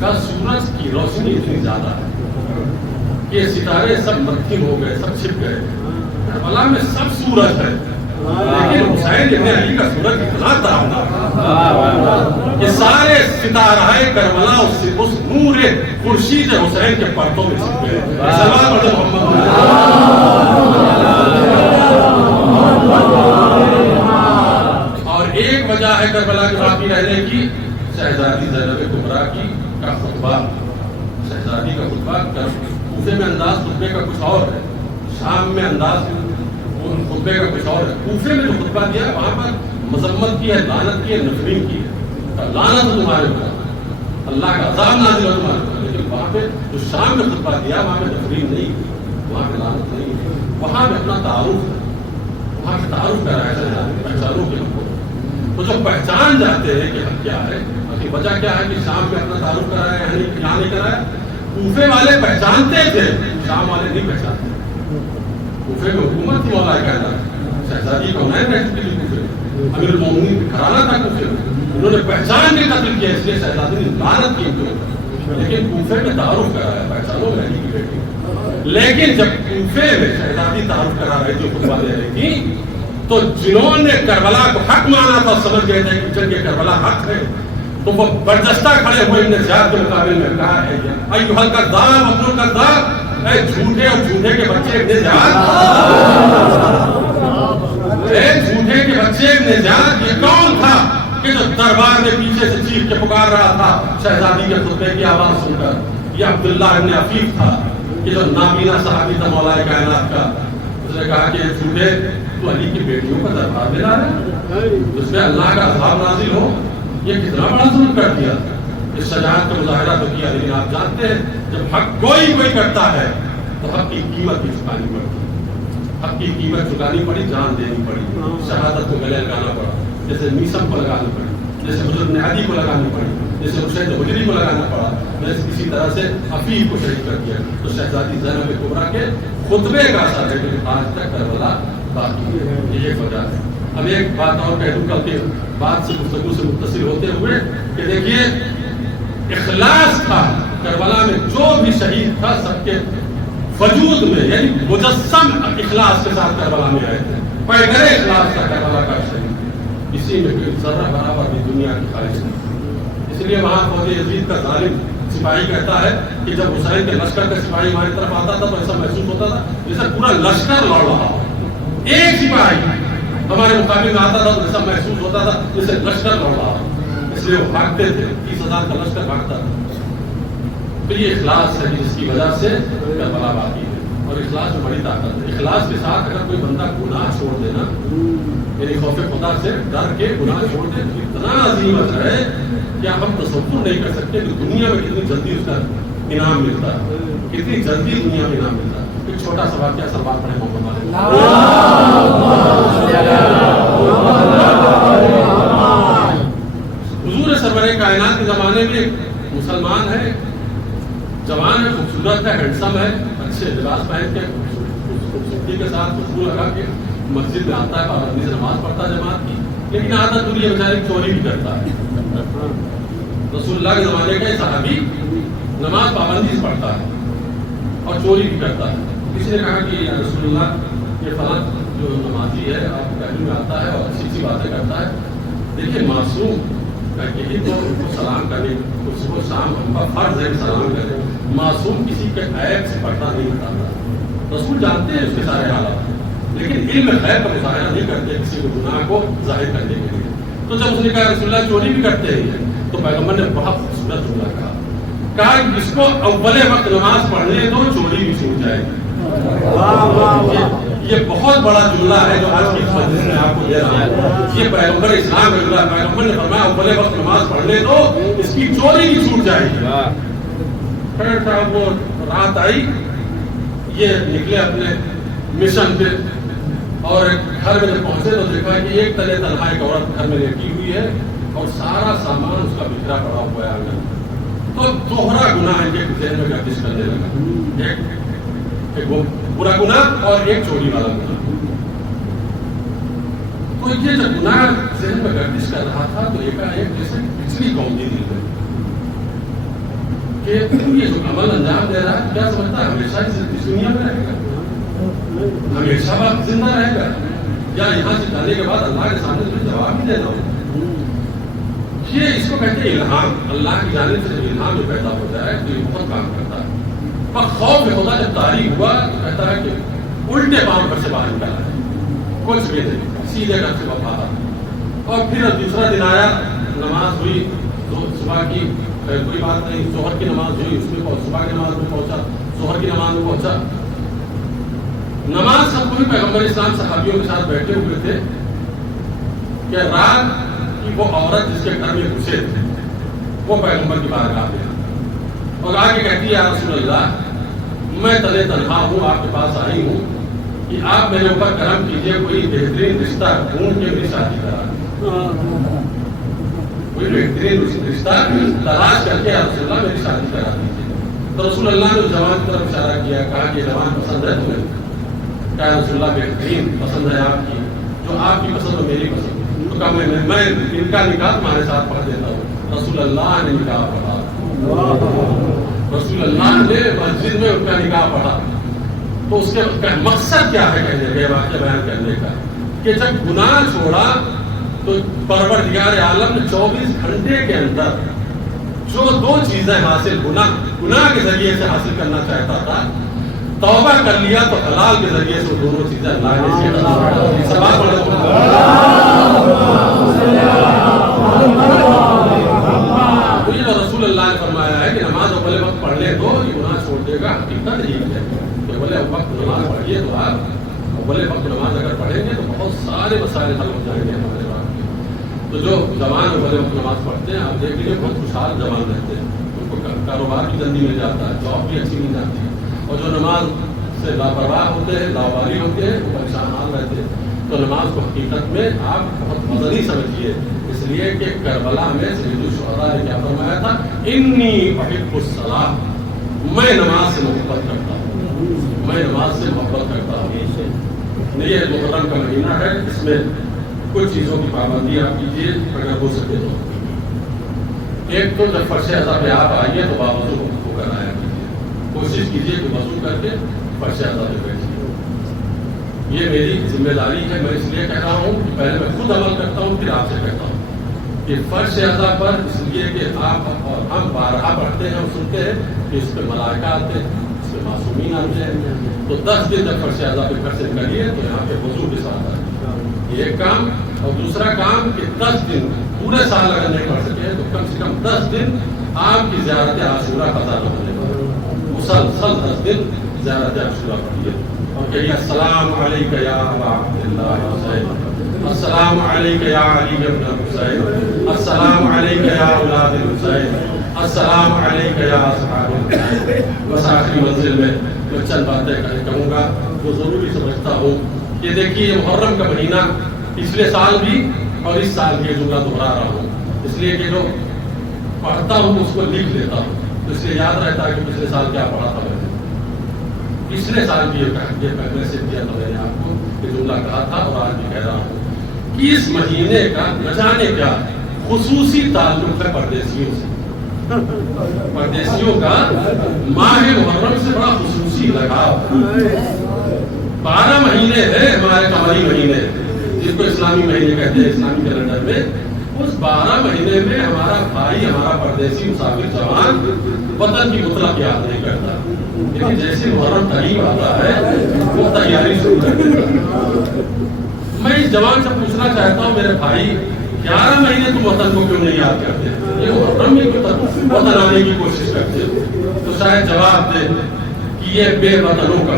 کا سورج کی روشنی اتنی زیادہ ہے کہ ستارے سب مدھم ہو گئے، سب چھپ گئے. کربلا میں سب سورج ہے لیکن حسین ابن علی کا سورج اتنا تابناک کہ سارے ستارہ کربلا اس نور خورشید حسین کے پرتوں میں چھپ گئے. سلام علی محمد. اور ایک وجہ ہے کربلا کے باقی رہنے کی شہزادی زینب کبریٰ کی کا خطبہ. شہزادی کا خطبہ کوفے میں انداز خطبے کا کچھ اور ہے، شام میں انداز خطبے کا کچھ اور ہے. کوفے میں جو خطبہ دیا ہے وہاں پر مذمت کی ہے، لعنت کی ہے، نفرین کی ہے. لعنت تمہارے اوپر، اللہ کا عذاب نازل ہو تمہارے اوپر. لیکن وہاں پہ جو شام میں خطبہ دیا وہاں پہ نفرین نہیں، وہاں پہ لعنت نہیں، وہاں پہ اپنا تعارف ہے، وہاں پہ تعارف کرایا جائے پہچانوں کے ہم کو. تو جو پہچان جاتے ہیں کہ ہم کیا ہے، وجہ کیا ہے کہ شام میں اپنا تعارف کرایا یہاں نہیں کرایا؟ کوفے والے پہچانتے تھے، شام والے نہیں پہچانتے. کوفے میں حکومت تھی مولا کائنات، شہزادی کونین رہ چکی تھی کوفے میں، امیر المومنین گھرانہ تھا کوفے میں، انہوں نے پہچان کے قتل کیا، اس لیے شہزادی نے لعنت کی ان کے اوپر. لیکن کوفے میں تعارف کرایا، پہچانو میں علی کی بیٹی. لیکن جب کوفے میں شہزادی تعارف کرا رہی تھی، خطبہ دے رہی تھی، تو جنہوں نے کربلا کو حق مانا تھا، سمجھ گئے تھے کہ جنگ کربلا حق ہے، تو وہ بردستہ کھڑے ہوئے ابن زیاد کے مقابل میں کہا ہے ایھا الکذاب ابن الکذاب، اے جھوٹے اور جھوٹے کے بچے ابن زیاد، اے جھوٹے کے بچے ابن زیاد. یہ کون تھا کہ جو دربار میں پیچھے سے چیخ کے پکار رہا تھا شہزادی کے خطبے کی آواز سن کر؟ یہ عبداللہ ابن عفیف تھا، یہ جو نابینا صحابی تھا مولا کائنات کا. اس نے کہا کہ جھوٹے، تو علی کی بیٹیوں کا دربار میں لا رہا ہے، اس میں اللہ کا عذاب نازل ہو، یہ کتنا بڑا ظلم کر دیا. اس شجاعت کا مظاہرہ تو کیا، لیکن آپ جانتے ہیں جب حق کوئی کرتا ہے تو حق کی قیمت بھی چکانی پڑتی، حق کی قیمت چکانی پڑی، جان دینی پڑی، شہادت کو گلے لگانا پڑا، جیسے میسم کو لگانی پڑی، جیسے حضرت نہدی کو لگانی پڑی، جیسے حسین حجری کو لگانا پڑا، جیسے کسی طرح سے عفیف کو شہید کر دیا. تو شہزادی زینب کبریٰ کے خطبے کا اثر ہے کہ آج تک کربلا باقی ہے. یہ ایک وجہ ہے. اب ایک بات اور کہہ دوں کل کے بات سے گفتگو سے متصل ہوتے ہوئے کہ دیکھیے اخلاص تھا کربلا میں، جو بھی شہید تھا سب کے وجود میں، یعنی مجسم اخلاص کے ساتھ کربلا میں آئے تھے. پیغمبر اخلاص کا کربلا کا شہید، اسی میں کوئی ذرہ برابر بھی دنیا کی خواہش نہیں. اس لیے وہاں فوج یزید کا ظالم سپاہی کہتا ہے کہ جب حسین کے لشکر کا سپاہی ہماری طرف آتا تھا تو ایسا محسوس ہوتا تھا جیسے پورا لشکر لڑ رہا ہو. ایک سپاہی ہمارے مقابلے میں آتا تھا تو ایسا محسوس ہوتا تھا جیسے لشکر لڑ رہا ہو. اس لیے وہ بھاگتے تھے، 30,000 کا لشکر بھاگتا تھا. پھر یہ اخلاص ہے جس کی وجہ سے کربلا باقی ہے، اور اخلاص میں بڑی طاقت ہے. اخلاص کے ساتھ اگر کوئی بندہ گناہ چھوڑ دینا، یعنی خوف خدا سے ڈر کے گناہ چھوڑ دے، اتنا عظیم اجر ہے کیا ہم تصور نہیں کر سکتے کہ دنیا میں کتنی جلدی اس کا انعام ملتا ہے، کتنی جلدی دنیا میں انعام ملتا ہے. ایک چھوٹا سا واقعہ سلمان پڑھے محمد حضور سرور کائنات کے زمانے میں ایک مسلمان ہے، جوان ہے، خوبصورت ہے، ہینڈسم ہے، اچھے لباس پہن کے خوبصورتی کے ساتھ خوشبو لگا کے مسجد میں آتا ہے، پابندی سے نماز پڑھتا ہے جماعت کی، لیکن عادت دوری ہے بیچارے چوری بھی کرتا ہے. رسول اللہ کے زمانے کا صحابی نماز پابندی سے پڑھتا ہے اور چوری بھی کرتا ہے. کسی نے کہا کہ یا رسول اللہ یہ فلاں جو نمازی ہے آپ پہلو میں آتا ہے اور اچھی باتیں کرتا ہے، دیکھیے معصوم یہی تو ان کو سلام کرنے، اس کو شام ہم کا فرض ہے سلام کرے. معصوم کسی کے عیب سے پردہ نہیں ہٹاتا. رسول جانتے ہیں اس کے سارے حالات، لیکن علم غیب کا مظاہرہ نہیں کرتے کسی کو گناہ کو ظاہر کرنے کے لیے. تو جب اس نے کہا رسول اللہ چوری بھی کرتے ہیں، تو پیغمبر نے بہت خوبصورت جملہ کہا کہ اس کو اول وقت نماز پڑھنے دو، چوری بھی چھوٹ جائے گی. یہ بہت بڑا جملہ ہے جو آج کی مجلس میں آپ کو دے رہا ہے. یہ پیغمبر اسلام ہے، پیغمبر نے فرمایا اول وقت نماز پڑھنے دو، اس کی چوری بھی چھوٹ جائے گی. پھر صاحب وہ رات آئی، یہ نکلے اپنے مشن پہ، اور گھر میں جب پہنچے تو دیکھا کہ ایک تلے تنہا ایک عورت گھر میں لیٹی ہوئی ہے اور سارا سامان اس کا بکھرا پڑا ہوا ہے آنگن. تو دوہرا گناہ ان کے ذہن میں گردش کرنے لگا، ایک وہ برا گناہ اور ایک چوری والا گناہ. تو یہ جب گناہ ذہن میں گردش کر رہا تھا تو ایک جیسے پچھلی قوم کی دل میں کہ یہ جو عمل انجام دے رہا ہے کیا سمجھتا ہے ہمیشہ اس دنیا میں رہے گا، ہمیشہ بات زندہ رہے گا، یا یہاں سے جانے کے بعد اللہ کے سامنے تمہیں جواب بھی دینا ہو. یہ اس کو کہتے ہیں الہام. اللہ کی جانب سے جب الہام جو پیدا ہوتا ہے تو یہ بہت کام کرتا ہے. پر خوف ہوتا جب طاری ہوا تو کہتا ہے کہ الٹے پاؤں پر سے باہر نکالا ہے، کچھ بھی نہیں، سیدھے گھر سے باہر. اور پھر دوسرا دن آیا، نماز ہوئی صبح کی، کوئی بات نہیں، ظہر کی نماز ہوئی، اس میں صبح کی نماز میں پہنچا، ظہر کی نماز میں پہنچا. نماز سب کوئی پیغمبر اسلام صحابیوں کے ساتھ بیٹھے ہوئے تھے کہ رات کی وہ عورت جس کے گھر میں گھسے تھے وہ پیغمبر کی بارگاہ میں اور آ کے کہتی ہے یا رسول اللہ میں تلے تنہا ہوں، آپ کے پاس آئی ہوں کہ آپ میرے اوپر کرم کیجئے، کوئی بہترین رشتہ ڈھونڈ کے میری شادی کرا، کوئی بہترین رشتہ تلاش کر کے یا رسول اللہ میری شادی کرا دیجیے. تو رسول اللہ نے جوان کی طرف اشارہ کیا، کہا کہ جوان پسند ہے تمہیں؟ کہا رسول اللہ بہترین پسند ہے آپ کی، جو آپ کی پسند ہو میری پسند۔ تو کہا میں ان کا نکاح تمہارے ساتھ پڑھ دیتا ہوں۔ رسول اللہ نے نکاح پڑھا، رسول اللہ نے مسجد میں ان کا نکاح پڑھا۔ تو اس کے مقصد کیا ہے کہنے کا، واقعہ بیان کرنے کا، کہ جب گناہ چھوڑا تو پروردگار عالم نے 24 گھنٹے کے اندر جو 2 چیزیں حاصل گناہ کے ذریعے سے حاصل کرنا چاہتا تھا، توبہ کر لیا تو حلال کے ذریعے سے وہ دونوں چیزیں اللہ نے رسول اللہ نے فرمایا ہے کہ نماز اول وقت پڑھ لے تو یہ گناہ چھوڑ دے گا۔ حقیقت یہی ہے کہ اول وقت نماز پڑھیے تو آپ اول وقت نماز اگر پڑھیں گے تو بہت سارے مسائل حل ہو جائیں گے ہمارے بات۔ تو جو جوان اول وقت نماز پڑھتے ہیں آپ دیکھ لیجیے بہت خوشحال جوان رہتے ہیں، ان کو کاروبار بھی جلدی مل جاتا ہے، جاب بھی اچھی مل جاتی ہے۔ اور جو نماز سے لاپرواہ ہوتے ہیں، لاوالی ہوتے ہیں، وہ پریشان حال رہتے ہیں۔ تو نماز کو حقیقت میں آپ بہت وزنی سمجھیے، اس لیے کہ کربلا میں سید الشہداء نے کیا فرمایا تھا، انی احب الصلاۃ، میں نماز سے محبت کرتا ہوں، میں نماز سے محبت کرتا ہوں۔ یہ محرم کا مہینہ ہے، اس میں کچھ چیزوں کی پابندی آپ کیجیے اگر ہو سکے تو۔ ایک تو جب فرش اضا پہ آپ آئیے تو باوضو ہو کر آیا کیجیے، کوشش کیجیے کہ وضو کر کے فرش اضا پہ بیٹھیے۔ یہ میری ذمہ داری ہے، میں اس لیے کہہ رہا ہوں کہ پہلے میں خود عمل کرتا ہوں پھر آپ سے کہتا ہوں کہ فرش اضا پر، اس لیے کہ آپ اور ہم بارہا پڑھتے ہیں اور سنتے ہیں کہ اس پہ ملائکہ آتے ہیں، اس پہ معصومین آتے ہیں۔ تو 10 دن جب فرش اضا پہ گھر سے نکلیے تو یہاں پہ وضو کے ساتھ آئے، یہ ایک کام۔ اور دوسرا کام کہ 10 دن پورے سال اگر نہیں پڑھ سکے تو کم سے کم 10 دن آپ کی زیارت عاشورہ قضا نہ ہونے پر مسلسل 10 دن زیارت عاشورہ پڑھیے اور کہیے السلام علیکم یا ابا عبداللہ حسین، السلام علیکم یا علی ابن حسین، السلام علیکم یا اولاد حسین، السلام علیکم یا اصحاب حسین۔ بس آخری منزل میں چند باتیں کہوں گا، وہ ضروری سمجھتا ہوں کہ دیکھیے یہ محرم کا مہینہ پچھلے سال بھی اور اس سال بھی جملہ دہرا رہا ہوں، اس لیے کہ جو پڑھتا ہوں اس کو لکھ لیتا ہوں تو اس لیے یاد رہتا ہے کہ پچھلے سال کیا پڑھا تھا میں نے۔ پچھلے سال بھی یہ پہلے سے کیا تھا میں نے آپ کو یہ جملہ کہا تھا اور آج بھی کہہ رہا ہوں کہ اس مہینے کا نہ جانے کیا خصوصی تعلق ہے پردیسیوں سے۔ پردیسیوں کا ماہ محرم سے بڑا خصوصی لگاؤ۔ 12 مہینے ہیں ہمارے قمری مہینے جس کو اسلامی مہینے کہتے ہیں اسلامی کیلنڈر میں، اس 12 مہینے میں ہمارا بھائی، ہمارا پردیسی مسافر جوان وطن کی مطلق یاد نہیں کرتا، لیکن جیسے محرم قریب آتا ہے وہ تیاری شروع کر دیتا ہے۔ میں اس جوان سے پوچھنا چاہتا ہوں میرے بھائی 11 مہینے تم وطن کو کیوں نہیں یاد کرتے، یہ محرم میں کیوں وطن آنے کی کوشش کرتے؟ تو شاید جواب دے کہ یہ بے وطنوں کا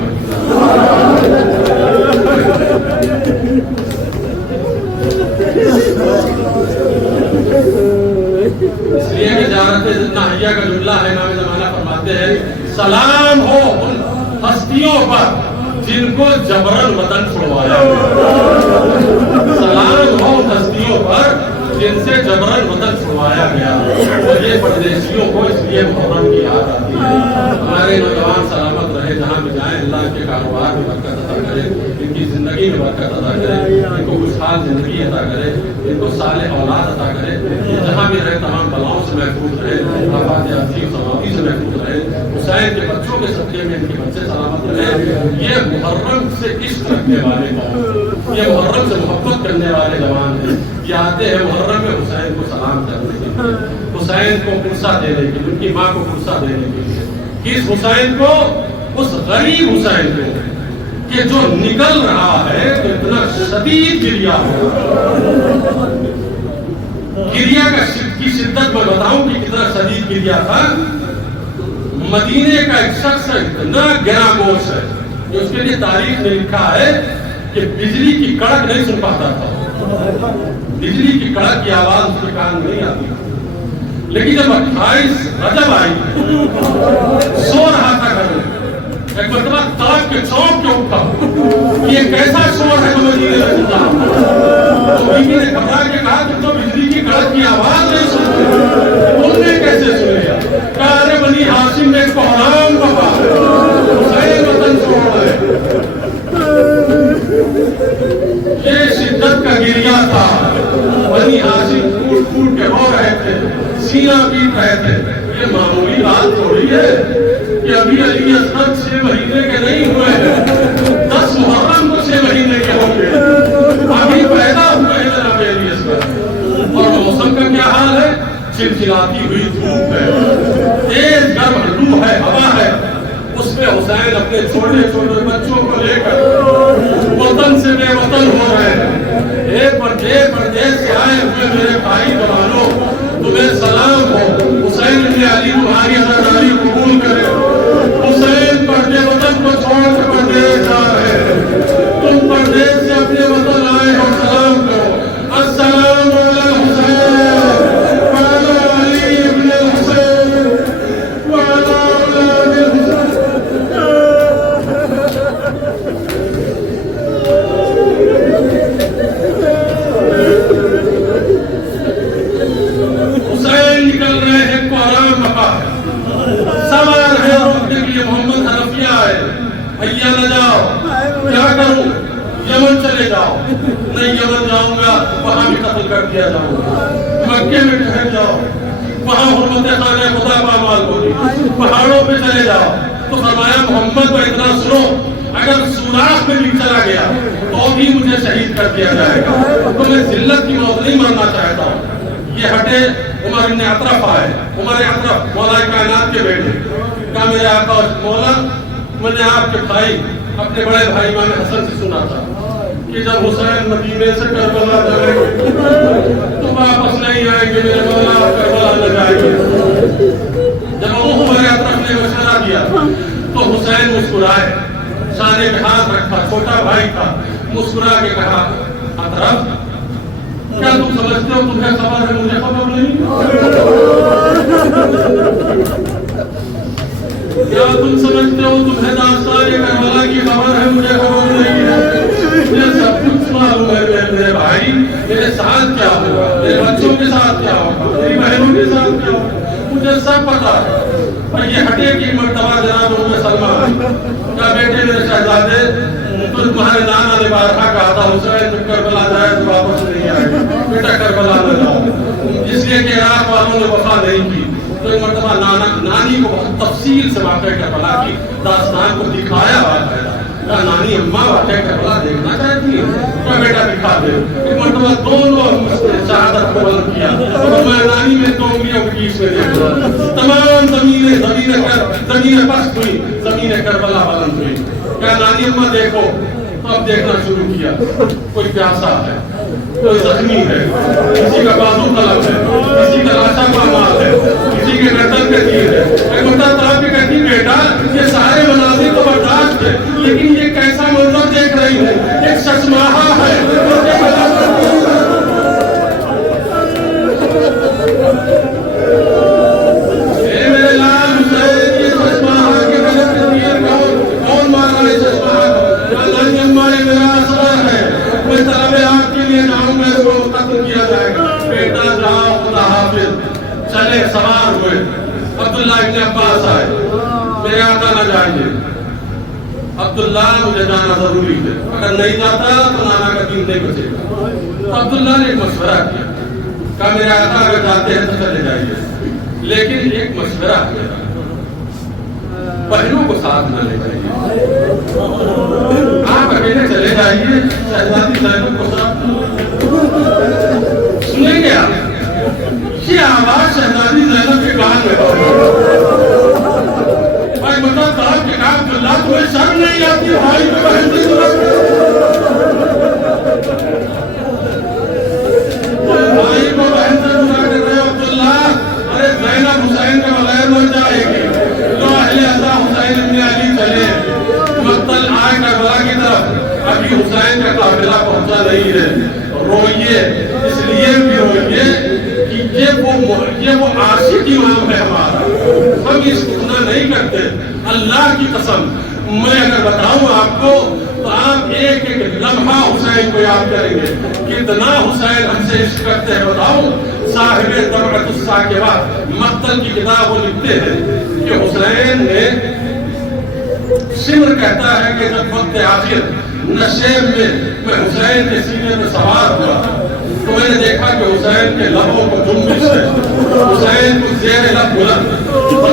اس لیے کہ زیارت ناحیہ کا جملہ ہے، امام زمانہ فرماتے ہیں سلام ہو ان ہستیوں پر جن کو جبرن وطن چھڑوایا، سلام ہو ان ہستیوں پر جن سے جبرن وطن چھڑوایا گیا۔ اور یہ پردیسیوں کو اس لیے محرم کی یاد آتی ہے۔ ہمارے نوجوان سلامت رہے جہاں بھی جائیں، اللہ کے کاروبار میں برکت عطا کرے، ان کی زندگی میں برکت عطا کرے، ان کو خوشحال زندگی عطا کرے، ان کو صالح اولاد عطا کرے، یہ جہاں بھی رہے تمام بلاؤں سے محفوظ رہے، آفات عظیم سماوی سے محفوظ رہے، حسین کے بچوں کے صدقے میں ان کے بچے سلامت رہے۔ یہ محرم سے عشق رکھنے والے قوم، یہ محرم سے محبت کرنے والے جوان ہیں، یہ آتے ہیں محرم میں حسین کو سلام کرنے کے لیے، حسین کو قرصہ دینے کے لیے، ان کی ماں کو قرصہ دینے کے لیے۔ کس حسین کو؟ اس غریب حسین کو کہ جو نکل رہا ہے تو اتنا شدید گریا ہو، گریا کی شدت میں بتاؤں کہ کتنا شدید گریا تھا۔ مدینے کا ایک شخص اتنا گرا گوش ہے کہ اس کے لیے تاریخ میں لکھا ہے کہ بجلی کی کڑک نہیں سن پاتا تھا، بجلی کی کڑک کی آواز اس کے کان میں نہیں آتی، لیکن جب 28 رجب آئی سو رہا تھا گھر میں، ایک مرتبہ تاج کے چوک کے اوپر یہ کیسا شور ہے جو مدینے میں سنتا، تو بیوی نے گھبرا کے کہا کہ تو بجلی کی کڑک کی آواز نہیں سنتے، تم نے کیسے سنے؟ کہا ارے بنی ہاشم میں کوہرام علی اصغر 6 مہینے کے نہیں ہوئے ہیں، 10 محرم کو 6 مہینے کے ہوں گے، ابھی پیدا ہوئے ہیں جناب علی اصغر۔ اور موسم کا کیا حال ہے؟ چلچلاتی ہوئی دھوپ ہے، تیز گرم لو ہے، ہوا ہے، اس میں حسین اپنے چھوٹے چھوٹے بچوں کو لے کر وطن سے بے وطن ہو رہے ہیں۔ ایک پردیس سے آئے ہوئے میرے بھائی جوانوں، تمہیں سلام ہو، حسین ابن علی تمہاری عزاداری قبول کرے۔ حسین پردے وطن کو چھوڑ کر پردیس جا رہے ہیں، تم پردیس سے اپنے وطن آئے ہو، سلام کرو۔ السلام علی الحسین وعلی علی ابن الحسین وعلی اولاد الحسین۔ حسین نکل رہے ہیں، قرآن مقام سوار ہے روکنے کے لیے، محمد حنفیہ آئے، بھیا نہ جاؤ، کیا کروں؟ یمن چلے جاؤ۔ نہیں، یمن جاؤں گا وہاں بھی قتل کر دیا جاؤں گا۔ مکے میں ٹھہر جاؤ، وہاں حرمت خانہ خدا پامال ہوگی۔ پہاڑوں پہ چلے جاؤ۔ تو فرمایا محمد کو اتنا سنو، اگر سوراخ میں بھی چلا گیا تو بھی مجھے شہید کر دیا جائے گا، تو میں ذلت کی موت نہیں مرنا چاہتا ہوں۔ یہ ہٹے، عمر ابن اطرف آئے، عمر اطرف مولا کائنات کے بیٹے، کہا میرے آقا مولا، میں نے آپ کے بھائی اپنے بڑے بھائی امام حسن سے سنا تھا کہ جب حسین مدینے سے کربلا جائیں گے تو واپس نہیں آئیں گے، میرے مولا آپ کربلا نہ جائیں گے۔ جب عمر اطرف نے مشورہ دیا تو حسین مسکرائے، شانے پہ ہاتھ رکھا، چھوٹا بھائی تھا، مسکرا کے کہا اطرف کیا تم سمجھتے ہو تمہیں خبر ہے مجھے خبر نہیں؟ کیا تم سمجھتے ہو تمہیں داستان کربلا کی خبر ہے مجھے خبر نہیں ہے؟ مجھے سب کچھ معلوم ہے میرے بھائی، میرے ساتھ کیا ہوگا، میرے بچوں کے ساتھ کیا ہوگا، میری بہنوں کے ساتھ کیا ہوگا، مجھے سب پتا ہے۔ اور یہ ہٹے کی مرتبہ جناب ام سلمہ کیا بیٹے میرے شہزادے، تو تمہارے نانا نے بارہا کہا تھا حسین جب کربلا جائے تو واپس نہیں آئے گا، بیٹا کربلا نہ جاؤ، اس لیے کہ عراق والوں نے وفا نہیں کی۔ تو ایک مرتبہ نانی کو بہت تفصیل سے واقعہ کربلا کی داستان کو دکھایا باقاعدہ، کہا نانی اماں واقعہ کربلا دیکھنا چاہتی ہے، کیا بیٹا دکھا دے۔ ایک مرتبہ دونوں شہادت کو بلند کیا، تو میں نانی میں دو انگلیوں کے بیچ میں دیکھا، تمام زمینیں پست ہوئی، زمینیں کربلا بلند ہوئی۔ کہا نانی اماں دیکھو، تو اب دیکھنا شروع کیا، کوئی پیاسا ہے، کوئی زخمی ہے، کسی کا بازو طلب ہے، کسی کا لاشا پامال ہے، کسی کے گردن پہ تیر ہے۔ ایک مرتبہ طلب کے کہتی بیٹا یہ سارے مناظر تو برداشت ہے، لیکن یہ کیسا منظر دیکھ رہی ہے، ایک ششماہا ہے۔ میرے لال حسین، یہ ششماہا کے گلے پہ تیر کون مار رہا ہے ششماہا کو؟ نانی اماں یہ میرا اثر ہے، میں طلب آپ کے لیے جاؤں گا، اس کو قتل کیا جائے گا۔ بیٹا جاؤ، خدا حافظ۔ چلے، سوار ہوئے، عبداللہ ابن عباس آئے، میرے آقا نہ جائیے، عبداللہ مجھے جانا ضروری ہے، اگر نہیں جاتا تو نانا کا دین نہیں بچے گا۔ تو عبداللہ نے ایک مشورہ کیا، کہا میرے آقا اگر جاتے ہیں تو چلے جائیے، لیکن ایک مشورہ ہے، بہنوں کو ساتھ نہ لے جائیے، آپ اکیلے چلے جائیے، شہزادی زینب کو ساتھ۔ سنیں گے آپ یہ آواز شہزادی زینب کے کان میں بھائی مطلب صاحب کے کام عبداللہ تمہیں شرم نہیں آتی بھائی کو بہن سے سنت، بھائی کو بہن سے سنا کر رہے عبداللہ، ارے زینب حسین کے بغیر مر جائے گی، تو اہل عزا حسین ابن علی چلے، مقتل آئے کربلا کی طرف، ابھی حسین کا قافلہ پہنچا نہیں ہے، روئیے، اس لیے بھی روئیے کہ یہ وہ عاشق امام ہے ہمارا، ہم اس کو گناہ نہیں کرتے۔ اللہ کی قسم میں اگر بتاؤں آپ کو تو آپ ایک ایک لمحہ حسین کو یاد کریں گے، کتنا حسین ہم سے عشق کرتے ہیں بتاؤں۔ صاحب طبعۃ الساکبات مقتل کی کتاب وہ لکھتے ہیں کہ حسین نے سمر کہتا ہے کہ جب وقت آخر نشیب میں حسین کے سینے میں سوار ہوا تو میں نے دیکھا کہ حسین کے لبوں کو جنبش ہے، حسین کو زیر لب بلند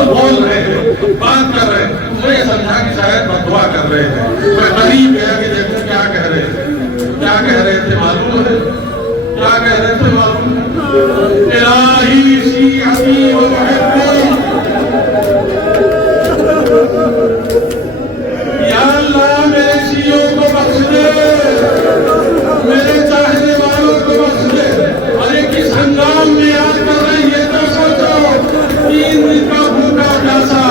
بول رہے ہیں، بات کر رہے ہیں. مجھے سمجھا کہ شاید بدعا کر رہے ہیں. میں قریب گیا کہ دیکھوں کیا کہہ رہے ہیں. کیا کہہ رہے تھے معلوم ہے؟ کیا کہہ رہے تھے معلوم ہے؟ الہی شیعتی و محبی، یا اللہ میرے شیعوں کو بخش دے، میرے چاہنے والوں کو بخش دے. ارے کس ہنگام میں یاد کر رہے ہیں یہ تو سوچو. 3 دن کا بھوکا پیاسا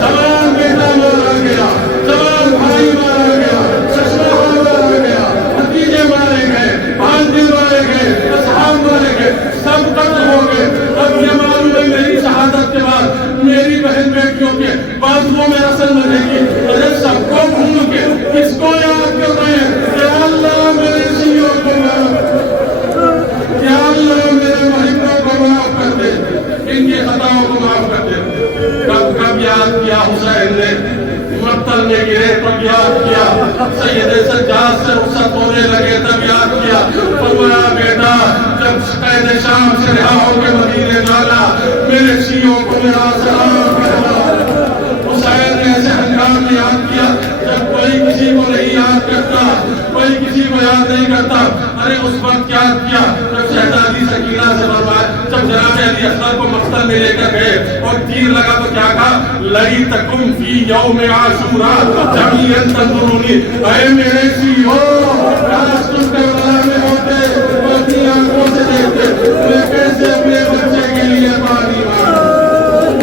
جوان بیٹا مارا گیا، جوان بھائی مارا گیا، چشمہ مارا گیا، بھتیجے مارے گئے، بھانجے مارے گئے، اصحاب مارے گئے، سب قتل ہو گئے. اب یہ معلوم ہے میری شہادت کے بعد میری بہن بیٹیوں کے بازوؤں میں رسل بنے گی. ارے سب کو بھول کے کس کو یاد کر رہے ہیں؟ یا اللہ میرے شیعوں کو معاف، یا اللہ میرے محبوں کو معاف کر دے، ان کی خطاؤں کو معاف کر دے. کب کب یاد کیا حسین نے؟ مقتل میں گرے تب یاد کیا، سید سجاد سے رخصت ہونے لگے تب یاد کیا. فرمایا بیٹا جب قید شام سے رہا ہو کے مدینے ڈالا، میرے شیعوں کو میرا سلام کہنا. حسین نے ایسے ہنگام میں یاد کیا جب کوئی کسی کو نہیں یاد کرتا، کوئی کسی کو یاد نہیں کرتا. ارے اس وقت یاد کیا جب شہزادی سکینہ سے فرمایا، جب جناب علی اصغر کو مقتل میں لے کر گئے اور تیر لگا تو کیا کہا؟ لَيْتَكُمْ فِي يَوْمِ عَاشُورَا جَمِيعًا تَنظُرُونِي. اے میرے شیعوں